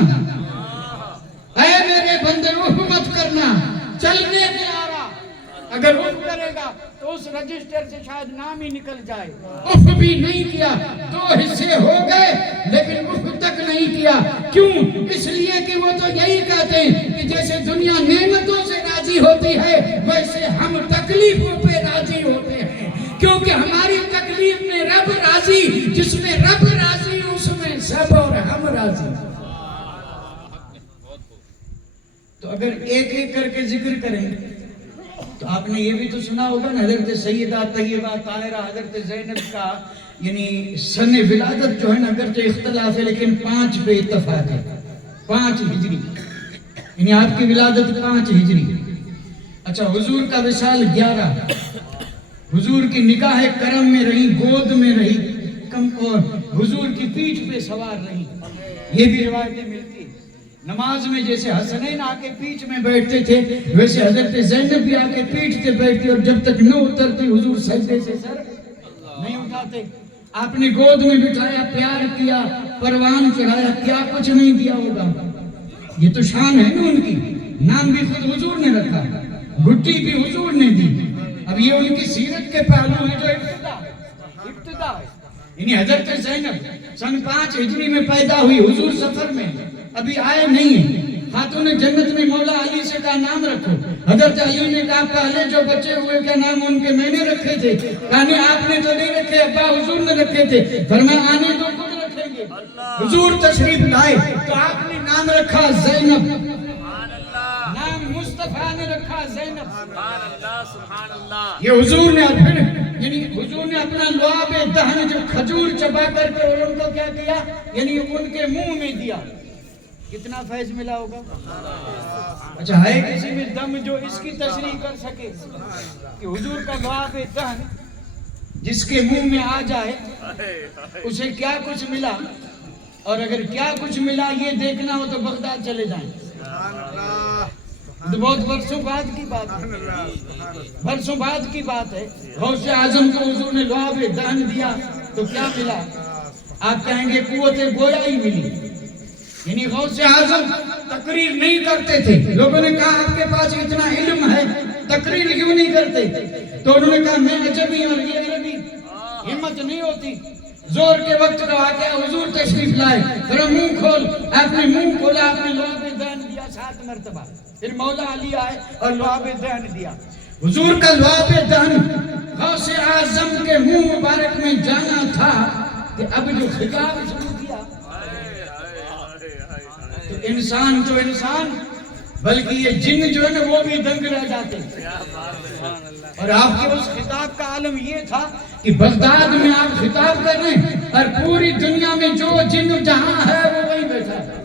اے میرے بندے اف مت کرنا، چلنے دے آرا. اگر اف کرے گا تو اس رجسٹر سے شاید نام ہی نکل جائے. اف بھی نہیں کیا، دو حصے ہو گئے لیکن اف تک نہیں کیا. کیوں؟ اس لیے کہ وہ تو یہی کہتے ہیں کہ جیسے دنیا نعمتوں سے راضی ہوتی ہے ویسے ہم تکلیفوں پہ راضی ہوتے ہیں، کیونکہ ہماری تکلیف میں رب راضی، جس میں رب راضی اس میں سب اور ہم راضی. تو اگر ایک ایک کر کے ذکر کریں تو آپ نے یہ بھی تو سنا ہوگا نا، حضرت سیدہ طیبہ طاہرہ حضرت زینب کا یعنی سن ولادت جو ہے نا اگرچہ اختلاف ہے لیکن 5 پہ اتفاق ہے، 5 ہجری، یعنی آپ کی ولادت 5 ہجری. اچھا حضور کا وصال 11، حضور کی نکاح کرم میں رہی، گود میں رہی، اور حضور کی پیٹھ پہ سوار رہی. یہ بھی روایتیں ملتی. نماز میں جیسے حسنین آ کے پیٹھ میں بیٹھتے تھے ویسے حضرت زینب بھی آ کے پیٹھ سے بیٹھتی، اور جب تک نہ اترتی حضور سجدے سے سر نہیں اٹھاتے. آپ نے گود میں بٹھایا، پیار کیا، پروان چڑھایا، کیا کچھ نہیں دیا ہوگا. یہ تو شان ہے نا ان کی. نام بھی خود حضور نے رکھا، گھٹی بھی حضور نے دی. اب یہ ان کی سیرت کے پہلو ہیں جو ابتدا ہے. یعنی حضرت زینب سن 5 ہجری میں پیدا ہوئی، حضور سفر میں ابھی آئے نہیں ہیں. خاتون جنت نے مولا علی سے کہا نام رکھو. حضرت علی نے کہا پہلے جو بچے ہوئے کیا نام ان کے میں نے رکھے تھے. کہا آپ نے تو نہیں رکھے، ابا حضور نے رکھے تھے. فرمایا آنے تو خود رکھیں گے. حضور تشریف لائے تو آپ نے نام رکھا زینب، نام مصطفیٰ نے رکھا زینب. سبحان اللہ سبحان اللہ. یہ حضور نے، اور پھر یعنی حضور نے اپنا لعاب دہن جو کھجور چبا کر کے اور ان کو کیا کیا، یعنی ان کے منہ میں دیا. کتنا فیض ملا ہوگا. اچھا ہے کسی میں دم جو اس کی تشریح کر سکے کہ حضور کا لعاب دہن جس کے منہ میں آ جائے اسے کیا کچھ ملا، اور اگر کیا کچھ ملا یہ دیکھنا ہو تو بغداد چلے جائیں. تو بہت برسوں بعد کی بات ہے، برسوں بعد کی بات ہے. غوث اعظم کو حضور نے لعاب دہن دیا تو کیا ملا؟ آپ کہیں گے قوت گویا ہی ملی. یعنی غوث اعظم تقریر نہیں کرتے تھے. لوگوں نے کہا آپ کے پاس اتنا علم ہے تقریر کیوں نہیں کرتے؟ تو انہوں نے کہا میں عجمی اور یہ عربی، ہمت نہیں ہوتی. زور کے وقت کا واقعہ، حضور تشریف لائے، ذرا منہ کھول. آپ نے منہ کھولا، آپ نے لعاب دہن دیا 7 مرتبہ. پھر مولا علی آئے اور لعاب دہن دیا. حضور کا لعاب دہن غوث اعظم کے منہ مبارک میں جانا تھا کہ اب جو خطاب شروع کیا تو انسان بلکہ یہ جن جو ہے نا وہ بھی دنگ رہ جاتے. اور آپ کے اس خطاب کا عالم یہ تھا کہ بغداد میں آپ خطاب کر رہے ہیں اور پوری دنیا میں جو جن جہاں ہے وہ وہیں بیٹھا ہے.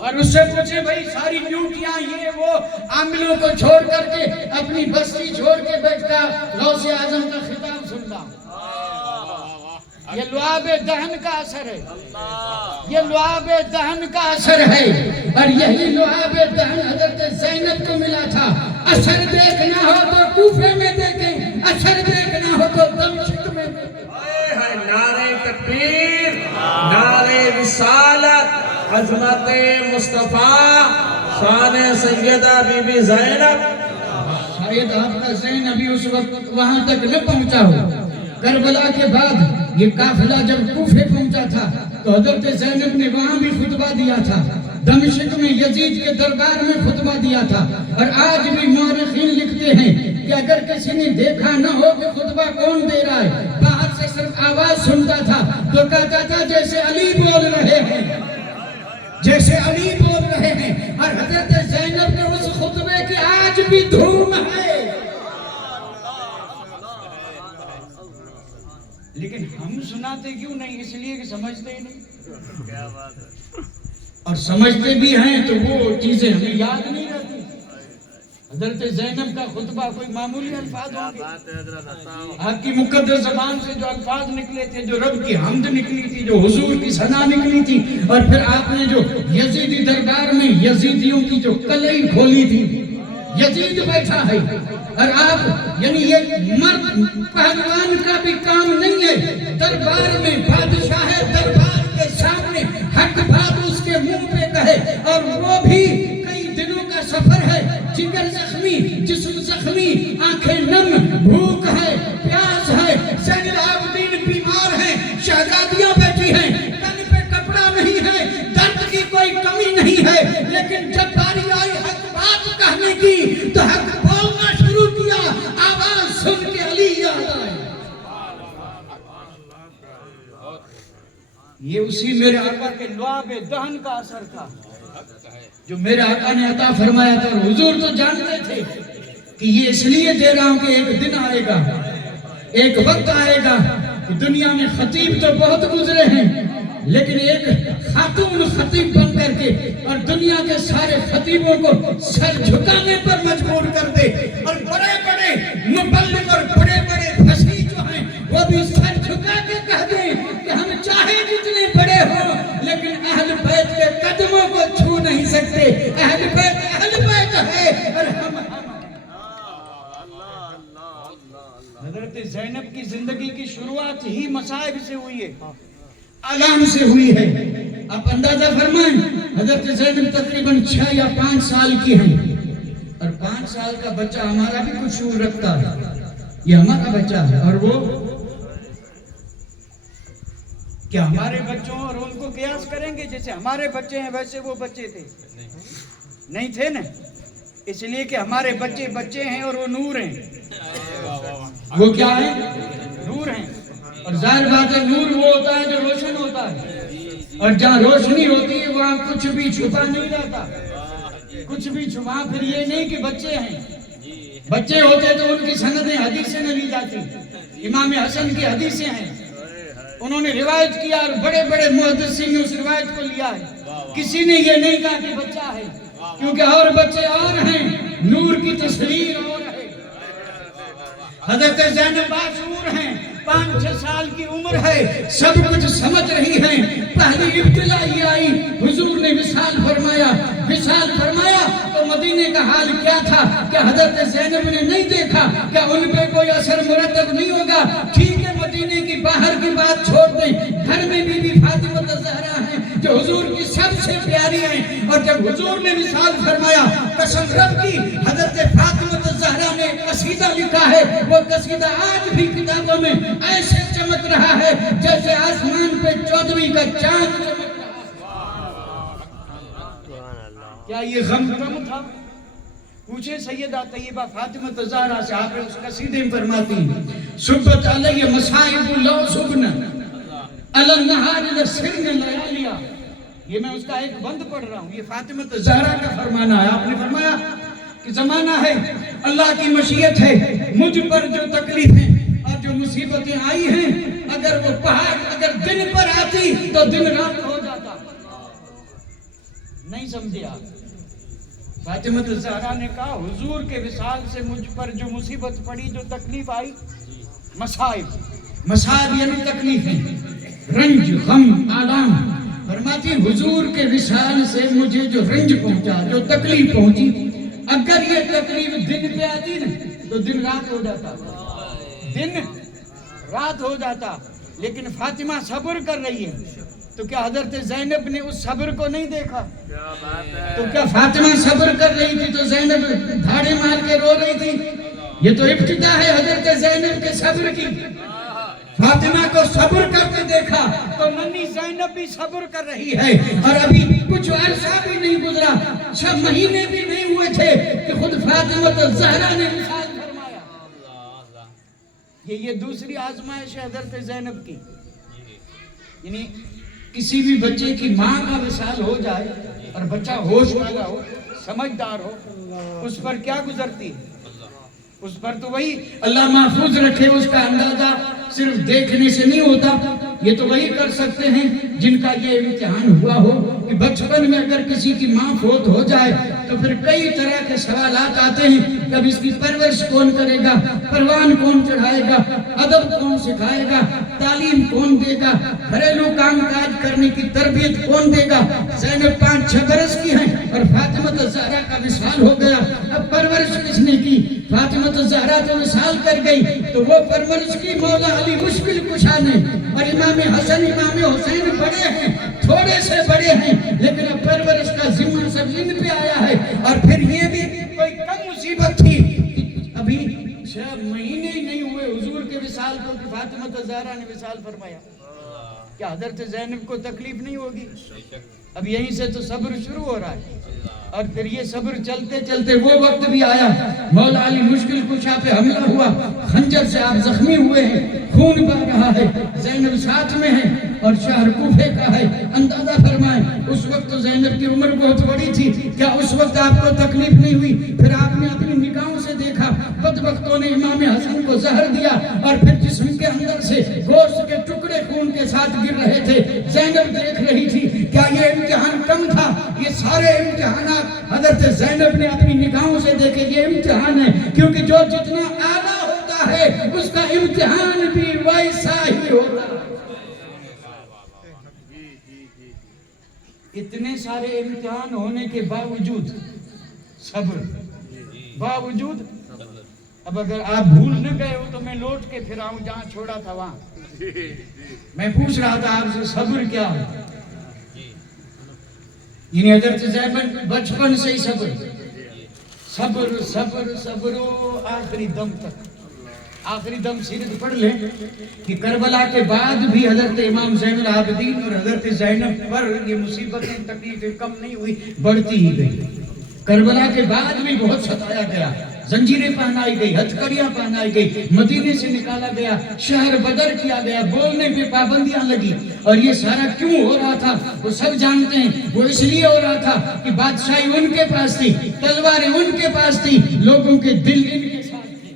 اور اس سے پوچھے بھائی ساری ڈیوٹیاں یہ وہ عاملوں کو چھوڑ کر کے اپنی بستی چھوڑ کے بیٹھتا غوث اعظم کا خطاب سن رہا. یہ لعاب دہن کا اثر ہے، یہ لعاب دہن کا اثر ہے. اور یہی لعاب دہن حضرت زینب کو ملا تھا. اثر دیکھنا ہو تو کوفے میں دیکھیں، اثر دیکھنا ہو تو دمشق میں دیکھیں. نعرہ تکبیر، نعرہ رسالت، عظمت مصطفیٰ، شان سیدہ بی بی زینب. شاید آپ کا ذہن ابھی اس وقت وہاں تک نہ پہنچا ہو. کربلا کے بعد یہ قافلہ جب کوفے پہنچا تھا تو حضرت زینب نے وہاں بھی خطبہ دیا تھا. دمشق میں یزید کے دربار میں خطبہ دیا تھا. اور آج بھی مورخین لکھتے ہیں کہ اگر کسی نے دیکھا نہ ہو کہ خطبہ کون دے رہا ہے، باہر سے صرف آواز سنتا تھا تو کہتا تھا جیسے علی بول رہے ہیں، جیسے علی بول رہے ہیں. اور حضرت زینب کے اس خطبے کی آج بھی دھوم ہے. لیکن ہم سناتے کیوں نہیں؟ اس لیے کہ سمجھتے ہی نہیں، کیا بات ہے. اور سمجھتے بھی ہیں تو وہ چیزیں ہمیں یاد نہیں رہتی. حضرت زینب کا خطبہ کوئی معمولی الفاظ کیا ہوں گے؟ بات ہے حضرت عطا. آپ کی مقدس زبان سے جو الفاظ نکلے تھے، جو رب کی حمد نکلی تھی، جو حضور کی ثنا نکلی تھی، اور پھر آپ نے جو یزیدی دربار میں یزیدیوں کی جو کلئی کھولی تھی، یزید بیٹھا ہے اور آپ، یعنی یہ مرد پہلوان کا بھی کام نہیں ہے، دربار میں بادشاہ ہے، دربار کے سامنے حق بات اس کے منہ پہ کہے، اور وہ بھی کئی دنوں کا سفر ہے، جگر زخمی، جسم زخمی، آنکھیں نم، بھوک ہے، پیاس ہے، زین العابدین بیمار ہیں، شہزادیاں بیٹھی ہیں، تن پہ کپڑا نہیں ہے، درد کی کوئی کمی نہیں ہے، لیکن جب باری آئی حق بات کہنے کی تو حق بولنا شروع کیا. آواز سن کے علی یاد آئے. یہ اسی میرے آقا کے لعاب دہن کا اثر تھا جو میرے آقا نے عطا فرمایا تھا. اور حضور تو جانتے تھے کہ یہ اس لیے دے رہا ہوں کہ ایک دن آئے گا، ایک وقت آئے گا کہ دنیا میں خطیب تو بہت گزرے ہیں، لیکن ایک خاتون خطیب بن کر کے اور دنیا کے سارے خطیبوں کو سر جھکانے پر مجبور کر دے، اور بڑے بڑے مبلغ اور بڑے بڑے فصیح جو ہیں وہ بھی سر جھکا کے کہہ دیں کہ ہم چاہے جتنے بڑے ہوں لیکن اہل بیت کے قدموں کو چھو نہیں سکتے. اہل بیت ہے اور ہم. حضرت زینب کی زندگی کی شروعات ہی مصائب سے ہوئی ہے، آلام سے ہوئی ہے. آپ اندازہ فرمائیں، حضرت زینب تقریباً 6 یا 5 سال کی ہیں، اور 5 سال کا بچہ ہمارا بھی کچھ شعور رکھتا ہے، یہ ہمارا بچہ ہے. اور وہ کیا ہمارے بچوں اور ان کو قیاس کریں گے؟ جیسے ہمارے بچے ہیں ویسے وہ بچے تھے؟ نہیں تھے نا. اس لیے کہ ہمارے بچے بچے ہیں اور وہ نور ہیں. وہ کیا ہے؟ نور ہیں. اور ظاہر بات ہے نور وہ ہوتا ہے جو روشن ہوتا ہے، اور جہاں روشنی ہوتی ہے وہاں کچھ بھی چھپا نہیں رہتا. کچھ بھی چھپا، پھر یہ نہیں کہ بچے ہیں. بچے ہوتے تو ان کی سندیں حدیثیں نہ لی جاتی. امام حسن کی حدیثیں ہیں، انہوں نے روایت کیا اور بڑے بڑے محدثین نے اس روایت کو لیا ہے. کسی نے یہ نہیں کہا کہ بچہ ہے، کیونکہ اور بچے اور ہیں، نور کی تصویر اور ہے. حضرت زینب باشعور ہیں، 5-6 سال کی عمر ہے، سب کچھ سمجھ رہی ہیں. پہلی ابتلا یہ آئی، حضور نے وصال فرمایا. وصال فرمایا تو مدینے کا حال کیا تھا کہ حضرت زینب نے نہیں دیکھا کہ ان پہ کوئی اثر مرتب نہیں ہوگا. ٹھیک ہے، مدینے کی باہر کی بات چھوڑ دیں، گھر میں بی بی فاطمہ الزہرا ہیں جو حضور کی سب سے پیاری ہیں. اور جب حضور نے وصال فرمایا، قسم رب کی، حضرت فاطمہ الزہرا نے قصیدہ لکھا ہے. وہ قصیدہ آج بھی کتابوں میں ایسے چمک رہا ہے جیسے آسمان پہ 14ویں کا چاند چمک رہا ہے. کیا یہ غم تھا؟ پوچھے سیدہ طیبہ فاطمہ الزہرا سے. آپ نے اس قصیدے میں فرماتی ہیں، صبت علیہ مصائب لو صبن علی النہار لسرن لیالیا. یہ میں اس کا ایک بند پڑھ رہا ہوں، یہ فاطمہ الزہرا کا فرمانا ہے. آپ نے فرمایا کہ زمانہ ہے، اللہ کی مشیت ہے، مجھ پر جو تکلیفیں اور جو مصیبتیں آئی ہیں، اگر وہ پہاڑ اگر دن پر آتی تو دن رات ہو جاتا. نہیں سمجھے آپ؟ فاطمہ الزہرا نے کہا حضور کے وصال سے مجھ پر جو مصیبت پڑی، جو تکلیف آئی، مصائب یعنی تکلیفیں، رنج، غم، آلام. فرماتی حضور کے وصال سے مجھے جو رنج پہنچا، جو تکلیف پہنچی، اگر یہ تکلیف دن پہ آتی نا تو دن رات ہو جاتا، دن رات ہو جاتا. لیکن فاطمہ صبر کر رہی ہے، تو کیا حضرت زینب نے اس صبر کو نہیں دیکھا؟ کیا بات ہے. تو کیا فاطمہ صبر کر رہی تھی تو زینب دھاڑے مار کے رو رہی تھی؟ یہ تو ابتدا ہے حضرت زینب کے صبر کی. فاطمہ کو صبر کرتے دیکھا تو ننھی زینب بھی صبر کر رہی ہے. اور ابھی کچھ عرصہ بھی نہیں گزرا، 6 مہینے بھی نہیں ہوئے تھے کہ خود فاطمہ الزہرا نے وصال فرمایا. یہ دوسری آزمائش ہے حضرت زینب کی. یعنی کسی بھی بچے کی ماں کا وصال ہو جائے اور بچہ ہوش والا ہو، سمجھدار ہو، اس پر کیا گزرتی ہے؟ اس پر تو وہی اللہ محفوظ رکھے، اس کا اندازہ صرف دیکھنے سے نہیں ہوتا. یہ تو وہی کر سکتے ہیں جن کا یہ امتحان ہوا ہو کہ بچپن میں اگر کسی کی ماں فوت ہو جائے تو پھر کئی طرح کے سوالات آتے ہیں کہ اب اس کی پرورش کون کرے گا, پروان کون چڑھائے گا, ادب کون سکھائے گا, تعلیم کون دے گا, گھریلو کام کاج کرنے کی تربیت کون دے گا. زینب 5-6 برس کی ہیں اور فاطمہ الزہرا کا وصال ہو گیا. اب پرورش کس نے کی؟ فاطمہ الزہرا تو وصال کر گئی تو وہ پرورش کی مولا علی مشکل کشا نے. اور امام حسن امام حسین بڑے ہیں, تھوڑے سے بڑے ہیں, لیکن اب پرورش کا ذمہ سب ان پہ آیا ہے. اور پھر یہ بھی کوئی کم مصیبت تھی کہ ابھی 6 مہینے ہی نہیں ہوئے حضور کے وصال کو کہ فاطمہ الزہرا نے وصال فرمایا. کیا حضرت زینب کو تکلیف نہیں ہوگی؟ اب یہیں سے تو صبر شروع ہو رہا ہے. اور پھر یہ صبر چلتے چلتے وہ وقت بھی آیا, مولا علی مشکل کشا پہ حملہ ہوا, خنجر سے آپ زخمی ہوئے ہیں, خون بہ رہا ہے, زینب ساتھ میں ہے اور شہر کوفے کا ہے. اندازہ فرمائیں اس وقت تو زینب کی عمر بہت بڑی تھی, کیا اس وقت آپ کو تکلیف نہیں ہوئی؟ پھر آپ نے اپنی نگاہوں سے دیکھا بدبختوں نے امام حسن کو زہر دیا اور پھر جسم کے اندر سے گوشت کے ٹکڑے خون کے ساتھ گر رہے تھے. زینب دیکھ رہی تھی. کیا یہ امتحان کم تھا؟ یہ سارے امتحانات حضرت زینب نے اپنی نگاہوں سے دیکھے. یہ امتحان ہے کیونکہ جو جتنا اعلیٰ ہوتا ہے اس کا امتحان بھی ویسا ہی ہوتا ہے. اتنے سارے امتحان ہونے کے باوجود صبر, باوجود اب اگر آپ بھول نہ گئے ہو تو میں لوٹ کے پھر آؤں جہاں چھوڑا تھا وہاں. میں پوچھ رہا تھا آپ سے صبر کیا ہے. یعنی حضرت زینب بچپن سے ہی صبر صبر صبر صبر آخری دم تک. آخری دم سیرت پڑھ لیں کہ کربلا کے بعد بھی حضرت امام زین العابدین اور حضرت زینب پر یہ مصیبتیں تکلیفیں کم نہیں ہوئی, بڑھتی ہی گئی. کربلا کے بعد بھی بہت ستایا گیا, زنجیریں پہنائی گئی, ہتھکڑیاں پہنائی گئی, مدینے سے نکالا گیا, شہر بدر کیا گیا, بولنے پہ پابندیاں لگی. اور یہ سارا کیوں ہو رہا تھا وہ سب جانتے ہیں. وہ اس لیے ہو رہا تھا کہ بادشاہی ان کے پاس تھی, تلواریں ان کے پاس تھی, لوگوں کے دل ان کے ساتھ تھے.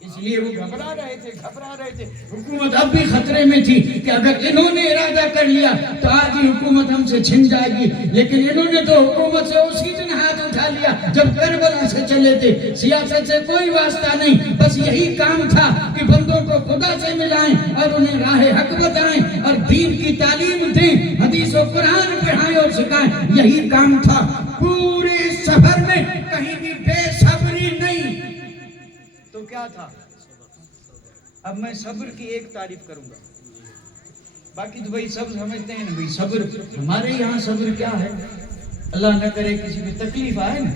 اس لیے وہ گھبرا رہے تھے. حکومت اب بھی خطرے میں تھی کہ اگر انہوں نے ارادہ کر لیا تو آج ہی حکومت ہم سے چھن جائے گی. لیکن انہوں نے تو حکومت سے اسی دن ہاتھ اٹھا لیا جب کربلا سے چلے تھے. سیاست سے کوئی واسطہ نہیں, بس یہی کام تھا کہ بندوں کو خدا سے ملائیں اور انہیں راہ حق بتائیں اور دین کی تعلیم دیں, حدیث و قرآن پڑھائیں اور سکھائیں. یہی کام تھا. پورے سفر میں کہیں بھی بے صبری نہیں. تو کیا تھا؟ اب میں صبر کی ایک تعریف کروں گا, باقی تو بھائی سب سمجھتے ہیں نا بھائی صبر. ہمارے یہاں صبر کیا ہے؟ اللہ نہ کرے کسی بھی تکلیف آئے نا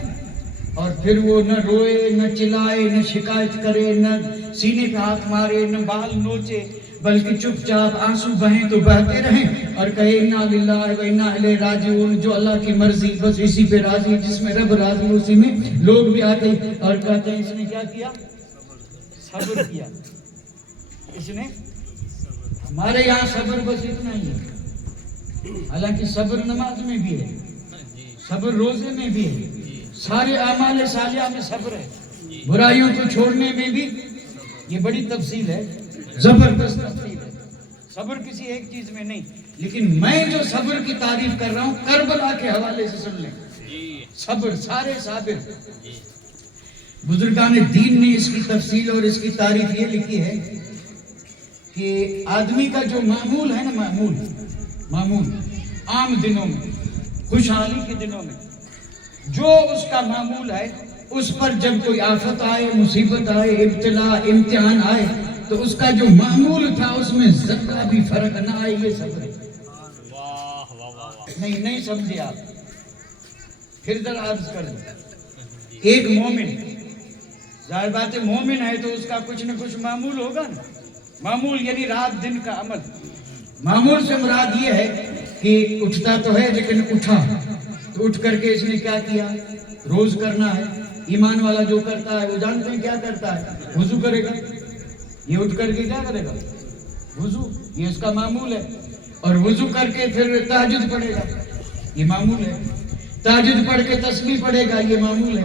اور پھر وہ نہ روئے, نہ چلائے, نہ شکایت کرے, نہ سینے پہ ہاتھ مارے, نہ بال نوچے, بلکہ چپ چاپ آنسو بہیں تو بہتے رہیں اور کہے انا للہ و انا الیہ راجعون. جو اللہ کی مرضی بس اسی پہ راضی, جس میں رب راضی اسی میں لوگ بھی آتے اور کہتے ہیں اس نے کیا کیا؟ صبر کیا. اس نے ہمارے یہاں صبر بس اتنا ہی ہے. حالانکہ صبر نماز میں بھی ہے, صبر روزے میں بھی ہے, سارے اعمال صالحہ میں صبر ہے, برائیوں کو چھوڑنے میں بھی. یہ بڑی تفصیل ہے, زبردست تفصیل ہے. صبر کسی ایک چیز میں نہیں, لیکن میں جو صبر کی تعریف کر رہا ہوں کربلا کے حوالے سے سن لیں. صبر سارے صابر. بزرگان دین نے اس کی تفصیل اور اس کی تعریف یہ لکھی ہے کہ آدمی کا جو معمول ہے نا, معمول عام دنوں میں, خوشحالی کے دنوں میں جو اس کا معمول ہے, اس پر جب کوئی آفت آئے, مصیبت آئے, ابتلا, امتحان آئے تو اس کا جو معمول تھا اس میں ذرہ بھی فرق نہ آئے. یہ صبر ہے. نہیں سمجھے آپ؟ پھر ذرا عرض کر دیں. ایک مومن, ظاہر بات ہے مومن ہے تو اس کا کچھ نہ کچھ معمول ہوگا نا. معمول یعنی رات دن کا عمل. معمول سے مراد یہ ہے کہ اٹھتا تو ہے لیکن اٹھا تو اٹھ کر کے اس نے کیا کیا؟ روز کرنا ہے. ایمان والا جو کرتا ہے وہ جانتے ہیں کیا کرتا ہے؟ وضو کرے گا. یہ اٹھ کر کے کیا کرے گا؟ وضو. یہ اس کا معمول ہے. اور وضو کر کے پھر تہجد پڑھے گا, یہ معمول ہے. تہجد پڑھ کے تسبیح پڑھے گا, یہ معمول ہے.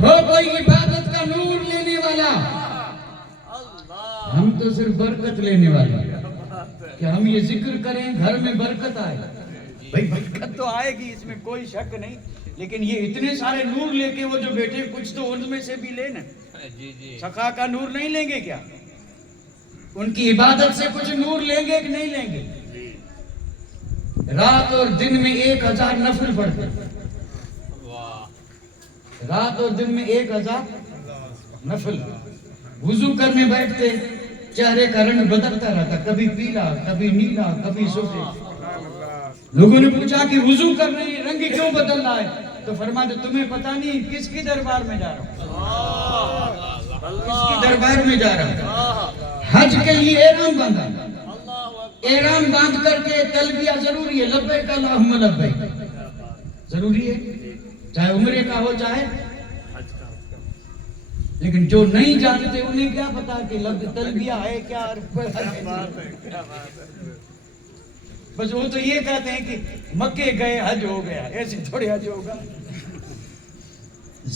ہو کوئی عبادت کا نور لینے والا، ہم تو صرف برکت لینے والے ہیں کہ ہم یہ ذکر کریں گھر میں برکت آئے. بھئی برکت تو آئے گی، اس میں کوئی شک نہیں، لیکن یہ اتنے سارے نور لے کے وہ جو بیٹھے کچھ تو ان میں سے بھی لینا. سخا کا نور نہیں لیں گے کیا؟ ان کی عبادت سے کچھ نور لیں گے کہ نہیں لیں گے؟ رات اور دن میں 1000 نفل پڑھتے، رات اور دن میں 1000 نفل. وضو کرنے بیٹھتے، چہرے کا رنگ بدلتا رہتا، کبھی پیلا، کبھی نیلا، کبھی سفید. لوگوں نے پوچھا کہ وضو کرنے رنگ کیوں بدل رہا ہے؟ تو فرماتے تمہیں پتہ نہیں کس کی دربار میں جا رہا ہوں، کس کی دربار میں جا رہا ہوں. حج کے لیے احرام باندھا، احرام باندھ کر کے تلبیہ ضروری ہے، لبیک اللہم لبیک ضروری ہے، چاہے عمرے کا ہو چاہے. لیکن جو نہیں جانتے انہیں کیا پتا کہ تلبیہ ہے کیا. بس وہ تو یہ کہتے ہیں کہ مکے گئے حج ہو گیا، ایسے تھوڑے حج ہوگا.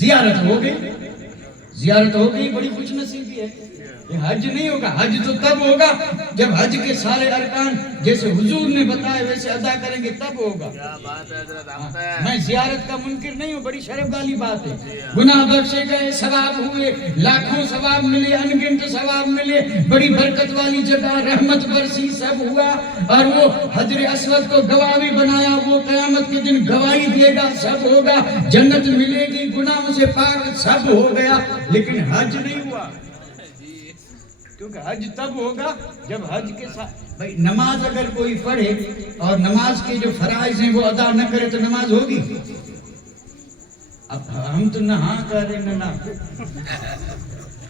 زیارت ہو گئی، زیارت ہو گئی، بڑی خوش نصیبی ہے. یہ حج نہیں ہوگا، حج تو تب ہوگا جب حج کے سارے ارکان جیسے حضور نے بتائے ویسے ادا کریں گے تب ہوگا. میں زیارت کا منکر نہیں ہوں، بڑی شرف والی بات ہے. گناہ بخشے گئے، ثواب ہوئے، لاکھوں ثواب ملے، انگنت ثواب ملے، بڑی برکت والی جگہ، رحمت برسی، سب ہوا. اور وہ حجر اسود کو گواہ بھی بنایا، وہ قیامت کے دن گواہی دے گا، سب ہوگا. جنت ملے گی، گناہوں سے پاک، سب ہو گیا. لیکن حج نہیں ہوا، کیونکہ حج تب ہوگا جب حج کے ساتھ. بھئی نماز اگر کوئی پڑھے اور نماز کے جو فرائض ہیں وہ ادا نہ کرے تو نماز ہوگی؟ اب ہم تو نہ ہاں کہہ رہے نہ.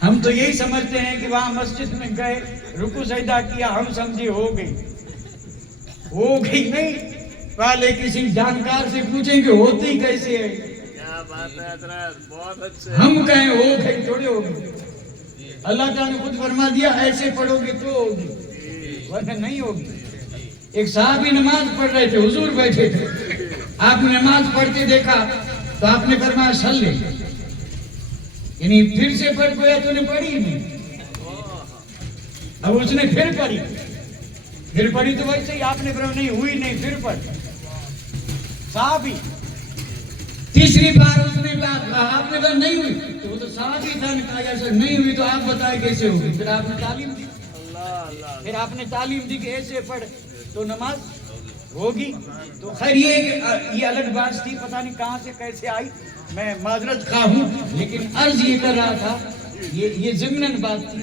ہم تو یہی سمجھتے ہیں کہ وہاں مسجد میں گئے، رکوع سجدہ کیا، ہم سمجھے ہو گئی. ہو گئی نہیں، پہلے کسی جانکار سے پوچھیں کہ ہوتی کیسے ہے. کیا بات ہے حضرت، بہت اچھے. ہم کہیں ہو گئی تھوڑے ہو گئی. اللہ تعالیٰ نے خود فرما دیا ایسے پڑھو گے تو ہوگی، ورنہ نہیں ہوگی. ایک صحابی نماز پڑھ رہے تھے، حضور بیٹھے تھے، آپ نے نماز پڑھتے دیکھا تو آپ نے فرمایا صلی، یعنی پھر سے پڑھ گیا تو نے پڑھی ہی نہیں. اب اس نے پھر پڑھی تو ویسے ہی آپ نے فرمایا نہیں ہوئی نہیں، پھر پڑھ. صحابی تیسری بار اس نے کہا، آپ نے کہا نہیں ہوئی، تو وہ تو صحابی تھا، نے کہا ایسا نہیں ہوئی تو آپ بتائیں کیسے ہوگی. پھر آپ نے تعلیم دی، پھر آپ نے تعلیم دی کہ ایسے پڑھ تو نماز ہوگی. تو خیر یہ الگ بات تھی، پتہ نہیں کہاں سے کیسے آئی، میں معذرت خواہ ہوں. لیکن عرض یہ کر رہا تھا، یہ ضمناً بات تھی،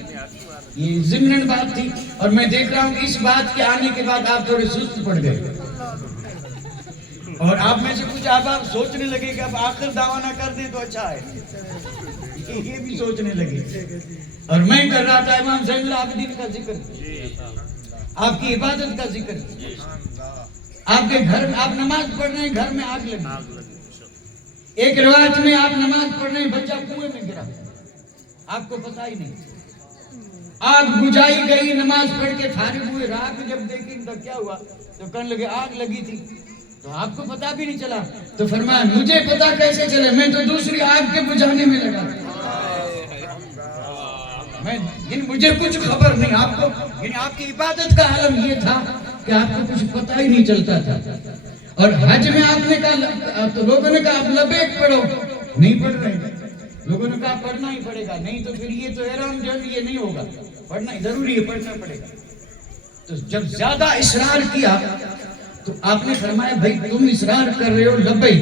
یہ ضمناً بات تھی. اور میں دیکھ رہا ہوں کہ اس بات کے آنے کے بعد آپ تھوڑے سست پڑ گئے، اور آپ میں سے کچھ آپ سوچنے لگے کہ اب آخر دعویٰ نہ کر دیں تو اچھا ہے، یہ بھی سوچنے لگے. اور میں کر رہا تھا امام زین العابدین کا ذکر، آپ کی عبادت کا ذکر. آپ کے گھر آپ نماز پڑھ رہے ہیں، گھر میں آگ لگی. ایک روایت میں آپ نماز پڑھ رہے ہیں، بچہ کنویں میں گرا، آپ کو پتہ ہی نہیں. آگ بجھائی گئی، نماز پڑھ کے فارغ ہوئے، رات میں جب دیکھیں تو کیا ہوا تو کہنے لگے آگ لگی تھی، تو آپ کو پتہ بھی نہیں چلا. تو فرمایا مجھے پتہ کیسے چلے، میں تو دوسری آگ کے بجھانے میں لگا تھا. مجھے کچھ خبر نہیں. آپ کو یعنی آپ کی عبادت کا عالم یہ تھا کہ آپ کو کچھ پتہ ہی نہیں چلتا تھا. اور حج میں آپ نے کہا تو لوگوں نے کہا آپ لبیک پڑھو، نہیں پڑھ رہے. لوگوں نے کہا پڑھنا ہی پڑے گا، نہیں تو پھر یہ تو احرام جو ہے یہ نہیں ہوگا، پڑھنا ہی ضروری ہے، پڑھنا پڑے گا. تو جب زیادہ اصرار کیا تو آپ نے فرمایا بھائی تم اصرار کر رہے ہو لبیک،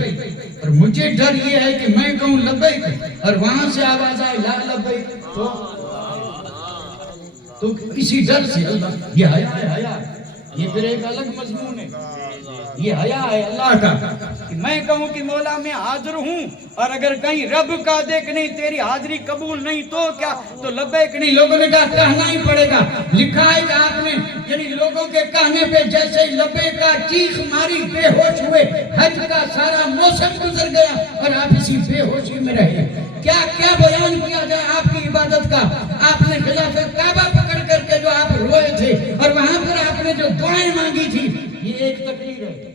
اور مجھے ڈر یہ ہے کہ میں کہوں لبیک اور وہاں سے آواز آئے لا لبیک، تو اسی ڈر سے اللہ یہ حیا ہے. حیا یہ پھر ایک الگ مضمون ہے. یہ حیا ہے اللہ کا کہ میں کہوں کہ مولا میں حاضر ہوں، اور اگر کہیں رب کا دیکھ نہیں تیری حاضری قبول نہیں تو کیا، تو لبیک نہیں. لوگوں نے کہا کہنا ہی پڑے گا. لکھا ہے کہ آپ نے یعنی لوگوں کے کہنے پہ جیسے لبیک کا چیخ ماری، بے ہوش ہوئے. حج کا سارا موسم گزر گیا اور آپ اسی بے ہوشی میں رہے. کیا کیا بیان کیا جائے آپ کی عبادت کا. آپ نے خلاف کعبہ پکڑ کر کے جو آپ روئے تھے اور وہاں پر آپ نے جو دعائیں مانگی تھی، یہ ایک تقریر ہے،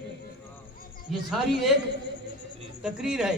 یہ ساری ایک تقریر ہے.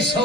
100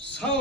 100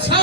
100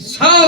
100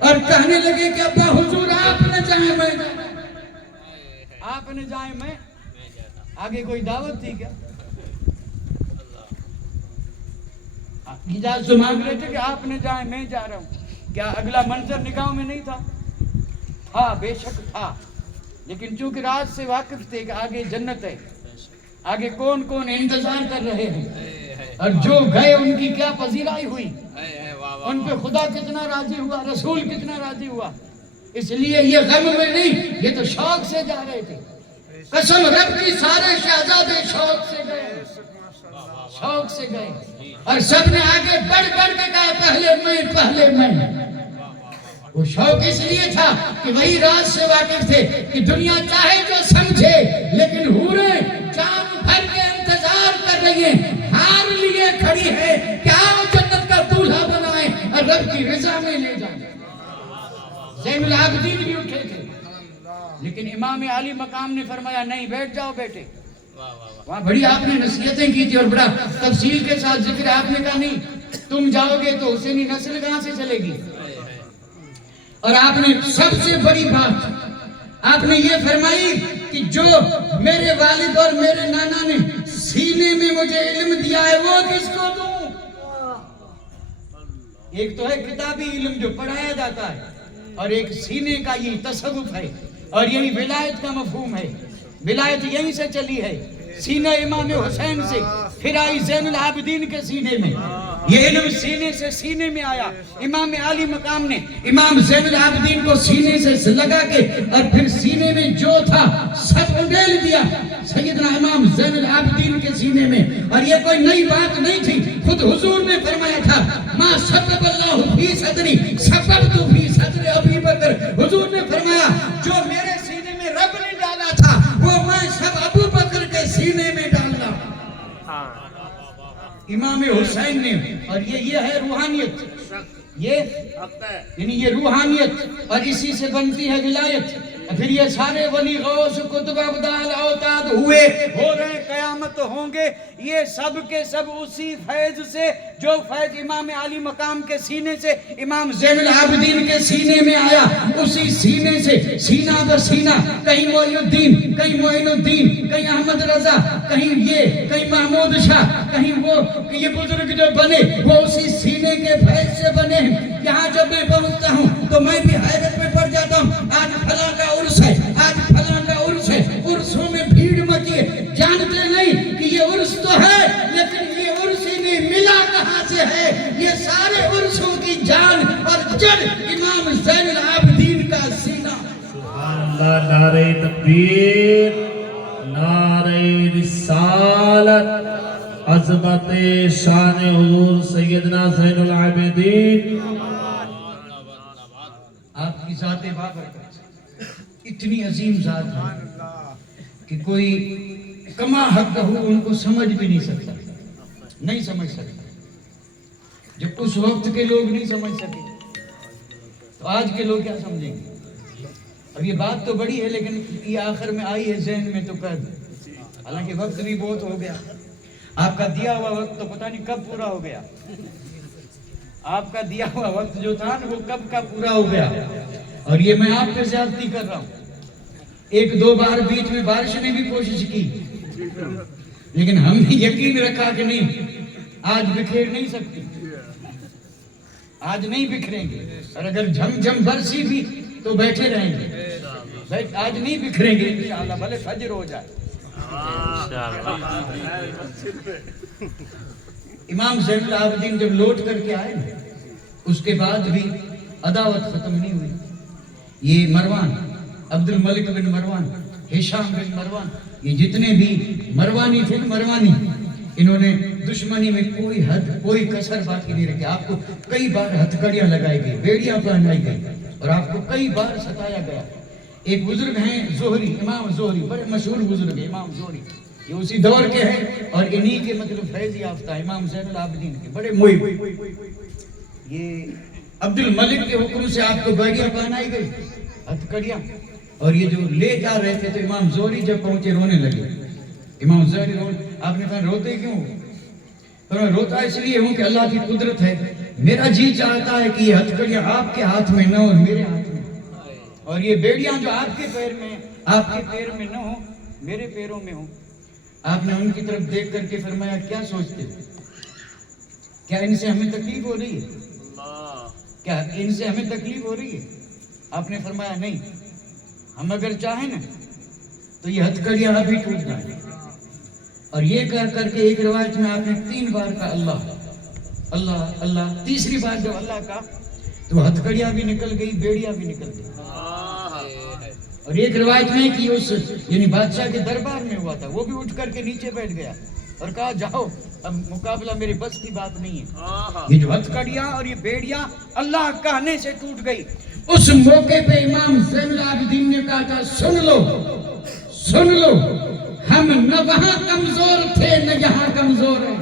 اور کہنے لگے کہ ابا حضور آپ نہ جائیں میں آپ نہ جائیں میں آگے کوئی دعوت تھی کیا؟ اجازت مانگ رہے تھے کہ آپ نہ جائیں میں جا رہا ہوں. کیا اگلا منظر نگاہ میں نہیں تھا؟ ہاں بے شک تھا، لیکن چونکہ راز سے واقف تھے کہ آگے جنت ہے، آگے کون کون انتظار کر رہے ہیں، اور جو گئے ان کی کیا پذیرائی ہوئی، ان پہ خدا کتنا راضی ہوا، رسول کتنا راضی ہوا. اس لیے یہ غم میں نہیں، یہ تو شوق سے جا رہے تھے. قسم رب کی سارے شہزادے شوق سے گئے، شوق سے گئے، اور سب نے آگے بڑھ بڑھ کے کہا پہلے میں. وہ شوق اس لیے تھا کہ وہی راز سے واقف تھے کہ دنیا چاہے جو سمجھے، لیکن حوریں جان بھر کے انتظار کر رہی ہیں، ہار لیے کھڑی ہے کہ آؤ جنت کا دولہا بنائیں اور رب کی رضا میں لے جائیں. زین العابدین بھی اٹھے تھے، لیکن امام عالی مقام نے فرمایا نہیں، بیٹھ جاؤ بیٹے. وہاں بڑی آپ نے نصیحتیں کی تھی اور بڑا تفصیل کے ساتھ ذکر ہے. آپ نے کہا نہیں، تم جاؤ گے تو حسینی نسل کہاں سے چلے گی. اور آپ نے سب سے بڑی بات آپ نے یہ فرمائی کہ جو میرے والد اور میرے نانا نے سینے میں مجھے علم دیا ہے وہ کس کو دوں. ایک تو ہے کتابی علم جو پڑھایا جاتا ہے، اور ایک سینے کا یہ تصوف ہے، اور یہی ولایت کا مفہوم ہے. ولایت یہیں سے چلی ہے، سینہ امام حسین سے، پھر آئی زین العابدین کے سینے میں. یہ علم سینے سے سینے میں آیا. امام عالی مقام نے امام زین العابدین کو سینے سے لگا کے اور پھر سینے میں جو تھا سب اڈیل دیا سیدنا امام زین العابدین کے سینے میں. اور یہ کوئی نئی بات نہیں تھی، خود حضور نے فرمایا تھا ما سبب اللہ فی صدری سببت فی صدر ابی بکر. حضور نے فرمایا جو میرے سینے میں رب نے ڈالا تھا وہ میں سب ابو بکر کے سینے میں ڈالنا. امام حسین نے، اور یہ ہے روحانیت، یعنی یہ روحانیت، اور اسی سے بنتی ہے ولایت. پھر یہ سارے ولی غوث قطب ابدال اوتاد ہوئے، ہو رہے، قیامت ہوں گے، یہ سب کے سب اسی فیض سے جو فیض امام عالی مقام کے سینے سے امام زین العابدین کے سینے میں آیا، اسی سینے سے سینہ بسینہ کہیں معین الدین، کہیں معین الدین، کہیں احمد رضا، کہیں یہ، کہیں محمود شاہ، کہیں وہ، یہ بزرگ جو بنے وہ اسی سینے کے فیض سے بنے ہیں. یہاں جب میں پہنچتا ہوں تو میں بھی حیرت میں پڑ جاتا ہوں. آج فلاں کا عرس ہے، آج فلاں کا عرس ہے، عرسوں میں بھیڑ مچی ہے. جانتے نہیں کہ یہ عرس تو ہے، لیکن یہ عرس انہیں ملا کہاں سے ہے. یہ سارے عرسوں کی جان اور جڑ امام زین العابدین کا سینہ. اللہ، نعرہ تکبیر، نعرہ رسالت، عظمت شان حضور سیدنا زین العابدین. آپ کی ذات بابرکت اتنی عظیم ذات ہے کہ کوئی کما حق ہو ان کو سمجھ بھی نہیں سکتا، نہیں سمجھ سکتا. جب اس وقت کے لوگ نہیں سمجھ سکے تو آج کے لوگ کیا سمجھیں گے. اب یہ بات تو بڑی ہے لیکن یہ آخر میں آئی ہے ذہن میں تو کر دیں. حالانکہ وقت بھی بہت ہو گیا، آپ کا دیا ہوا وقت تو پتہ نہیں کب پورا ہو گیا. آپ کا دیا ہوا وقت جو تھا وہ کب کا پورا ہو گیا. اور یہ میں آپ پہ زیادتی کر رہا ہوں. ایک دو بار بیچ میں بارش نے بھی کوشش کی، لیکن ہم نے یقین رکھا کہ نہیں، آج بکھیر نہیں سکتی، آج نہیں بکھریں گے. اور اگر جھم جھم برسی بھی تو بیٹھے رہیں گے، آج نہیں بکھریں گے انشاءاللہ، بھلے فجر ہو جائے. امام زین العابدین جب لوٹ کر کے آئے اس کے بعد بھی عداوت ختم نہیں ہوئی. یہ مروان، عبد الملک بن مروان، ہشام بن مروان، یہ جتنے بھی مروانی تھے، مروانی، انہوں نے دشمنی میں کوئی حد، کوئی کسر باقی نہیں رکھی. آپ کو کئی بار ہتھکڑیاں لگائی گئی، بیڑیاں پہنائی گئی، اور آپ کو کئی بار ستایا گیا. ایک بزرگ ہیں زہری، امام زہری، بڑے مشہور بزرگ ہیں امام زہری، یہ اسی دور کے ہیں اور انہی کے مطلب فیض یافتہ امام زین العابدین کے بڑے محب. یہ عبد الملک کے حکم سے آپ کو بیڑیاں پہنائی گئی، ہتھکڑیاں، اور یہ جو لے جا رہے تھے تو امام زہری جب پہنچے رونے لگے. امام زہری آپ نے کہا روتے کیوں؟ روتا اس لیے ہوں کہ اللہ کی قدرت ہے میرا جی چاہتا ہے کہ یہ ہتھکڑیاں آپ کے ہاتھ میں نہ ہو اور میرے ہاتھ میں، اور یہ بیڑیاں جو آپ کے پیر میں، آپ کے پیر میں نہ ہو، میرے پیروں میں ہو۔ آپ نے ان کی طرف دیکھ کر کے فرمایا کیا سوچتے ہو؟ کیا ان سے ہمیں تکلیف ہو رہی ہے؟ کیا ان سے ہمیں تکلیف ہو رہی ہے؟ آپ نے فرمایا نہیں، ہم اگر چاہیں نا تو یہ ہتھکڑیاں ابھی ٹوٹ جائیں۔ اور یہ کر کے ایک روایت میں آپ نے 3 بار کہا اللہ اللہ اللہ، تیسری بار جب اللہ کا تو ہتھکڑیاں بھی نکل گئی، بیڑیاں بھی نکل گئی۔ اور ایک روایت میں کہ اس یعنی بادشاہ کے دربار میں ہوا تھا، وہ بھی اٹھ کر کے نیچے بیٹھ گیا اور کہا جاؤ، اب مقابلہ میرے بس کی بات نہیں ہے۔ یہ جو ہتھکڑیاں اور یہ بیڑیاں اللہ کہنے سے ٹوٹ گئی۔ اس موقع پہ امام زین العابدین نے کہا تھا سن لو سن لو، ہم نہ وہاں کمزور تھے نہ یہاں کمزور ہیں،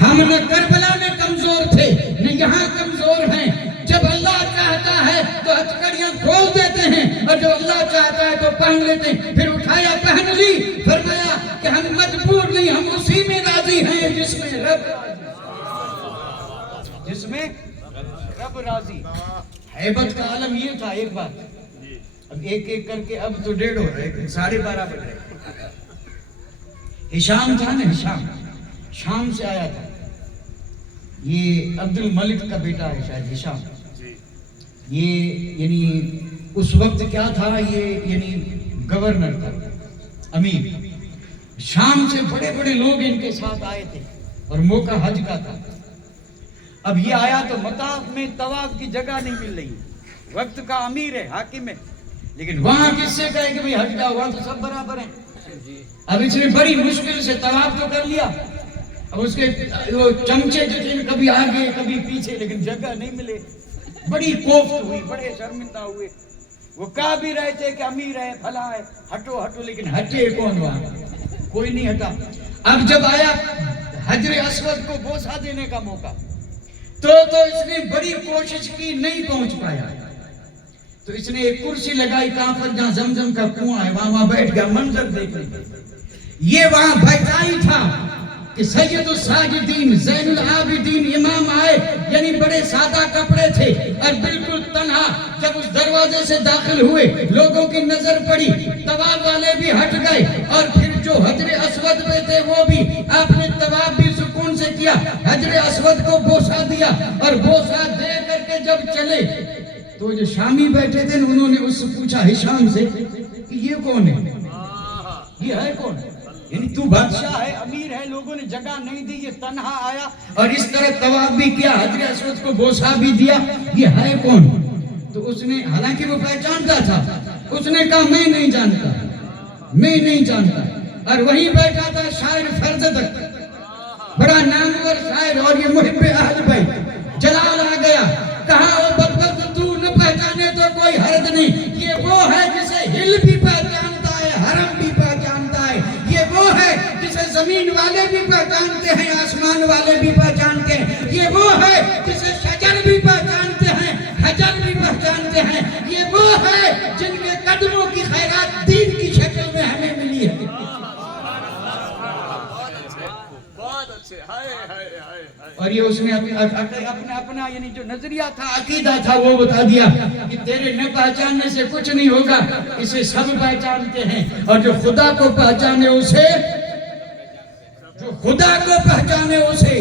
ہم نہ کربلا میں کمزور تھے نہ یہاں کمزور ہیں۔ جب اللہ چاہتا ہے تو ہتھکڑیاں کھول دیتے ہیں، اور جب اللہ چاہتا ہے تو پہن لیتے ہیں۔ پھر اٹھایا پہن لی، فرمایا کہ ہم مجبور نہیں، ہم اسی میں راضی ہیں جس میں رب راضی، جس میں رب راضی۔ ہیبت کا عالم یہ تھا۔ ایک بات اب ایک ایک کر کے، اب تو 1:30 ہو رہے، 12:30 بج رہے۔ ہشام تھا نا، ہشام شام سے آیا تھا، یہ عبد الملک کا بیٹا ہے شاید ہشام۔ یہ یعنی اس وقت کیا تھا، یہ یعنی گورنر تھا، امیر۔ شام سے بڑے بڑے لوگ ان کے ساتھ آئے تھے اور موقع حج کا تھا۔ اب یہ آیا تو مطاف میں طواف کی جگہ نہیں مل رہی، وقت کا امیر ہے، حاکم ہے، لیکن وہاں کس سے کہے کہ بھئی حج کا، وہاں تو سب برابر ہیں۔ اب اس نے بڑی مشکل سے طواف تو کر لیا، اب اس کے وہ چمچے جو تھے کبھی آگے کبھی پیچھے، لیکن جگہ نہیں ملے، بڑی کوفت ہوئی، بڑے شرمندہ ہوئے۔ وہ کہہ بھی رہے تھے کہ امیر ہے، بھلا ہے، ہٹو ہٹو، لیکن ہٹے کون وہاں؟ کوئی نہیں ہٹا۔ اب جب آیا حجر اسود کو بوسہ دینے کا موقع، تو اس نے بڑی کوشش کی، نہیں پہنچ پایا، تو اس نے ایک کرسی لگائی کہاں پر جہاں زمزم کا کنواں ہے، وہاں بیٹھ گیا منظر دیکھنے کے۔ یہ وہاں بیٹھا ہی تھا کہ سید الساجدین زین العابدین امام آئے، یعنی بڑے سادہ کپڑے تھے اور بالکل تنہا۔ جب اس دروازے سے داخل ہوئے، لوگوں کی نظر پڑی، طواف والے بھی ہٹ گئے، اور پھر جو حجر اسود پہ تھے وہ بھی، آپ نے طواف بھی سکون سے کیا، حجر اسود کو بوسہ دیا، اور بوسہ دے کر کے جب چلے تو جو شامی بیٹھے تھے انہوں نے اس سے پوچھا ہشام سے کہ یہ کون ہے، یہ ہے کون؟ یعنی تو بادشاہ ہے، امیر ہے، لوگوں نے جگہ نہیں دی، یہ تنہا آیا اور اس طرح طواف بھی کیا، حجر اسود کو بوسہ بھی دیا، یہ ہے کون؟ تو اس نے، حالانکہ وہ پہچانتا تھا، اس نے کہا میں نہیں جانتا، میں نہیں جانتا۔ اور وہیں بیٹھا تھا شاعر فرزدق، بڑا نامور شاعر، اور یہ محب اہل بیت۔ جلال آ گیا، کہا او بدبخت تو نہ پہچانے تو کوئی حرج نہیں، یہ وہ ہے جسے ہل بھی پہچانتا ہے، حرم بھی پہچانتا ہے، یہ وہ ہے جسے زمین والے بھی پہچانتے ہیں، آسمان والے بھی پہچانتے ہیں، یہ وہ ہے جسے شجر بھی پہچانتے ہیں، حجر بھی پہچانتے ہیں، یہ وہ ہے جن کے قدموں کی خیرات دین کی شکل میں ہمیں ملی ہے۔ اور یہ اس نے اپنا یعنی جو نظریہ تھا، عقیدہ تھا، وہ بتا دیا کہ تیرے نہ پہچاننے سے کچھ نہیں ہوگا، اسے سب پہچانتے ہیں، اور جو خدا کو پہچانے اسے، جو خدا کو پہچانے اسے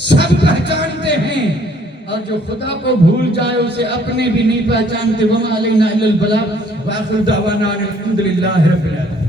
سب پہچانتے ہیں، اور جو خدا کو بھول جائے اسے اپنے بھی نہیں پہچانتے۔ وَمَا عَلَيْنَا إِلَّا الْبَلَاغُ وَآخِرُ دَعْوَانَا أَنِ الْحَمْدُ لِلَّهِ رَبِّ الْعَالَمِينَ۔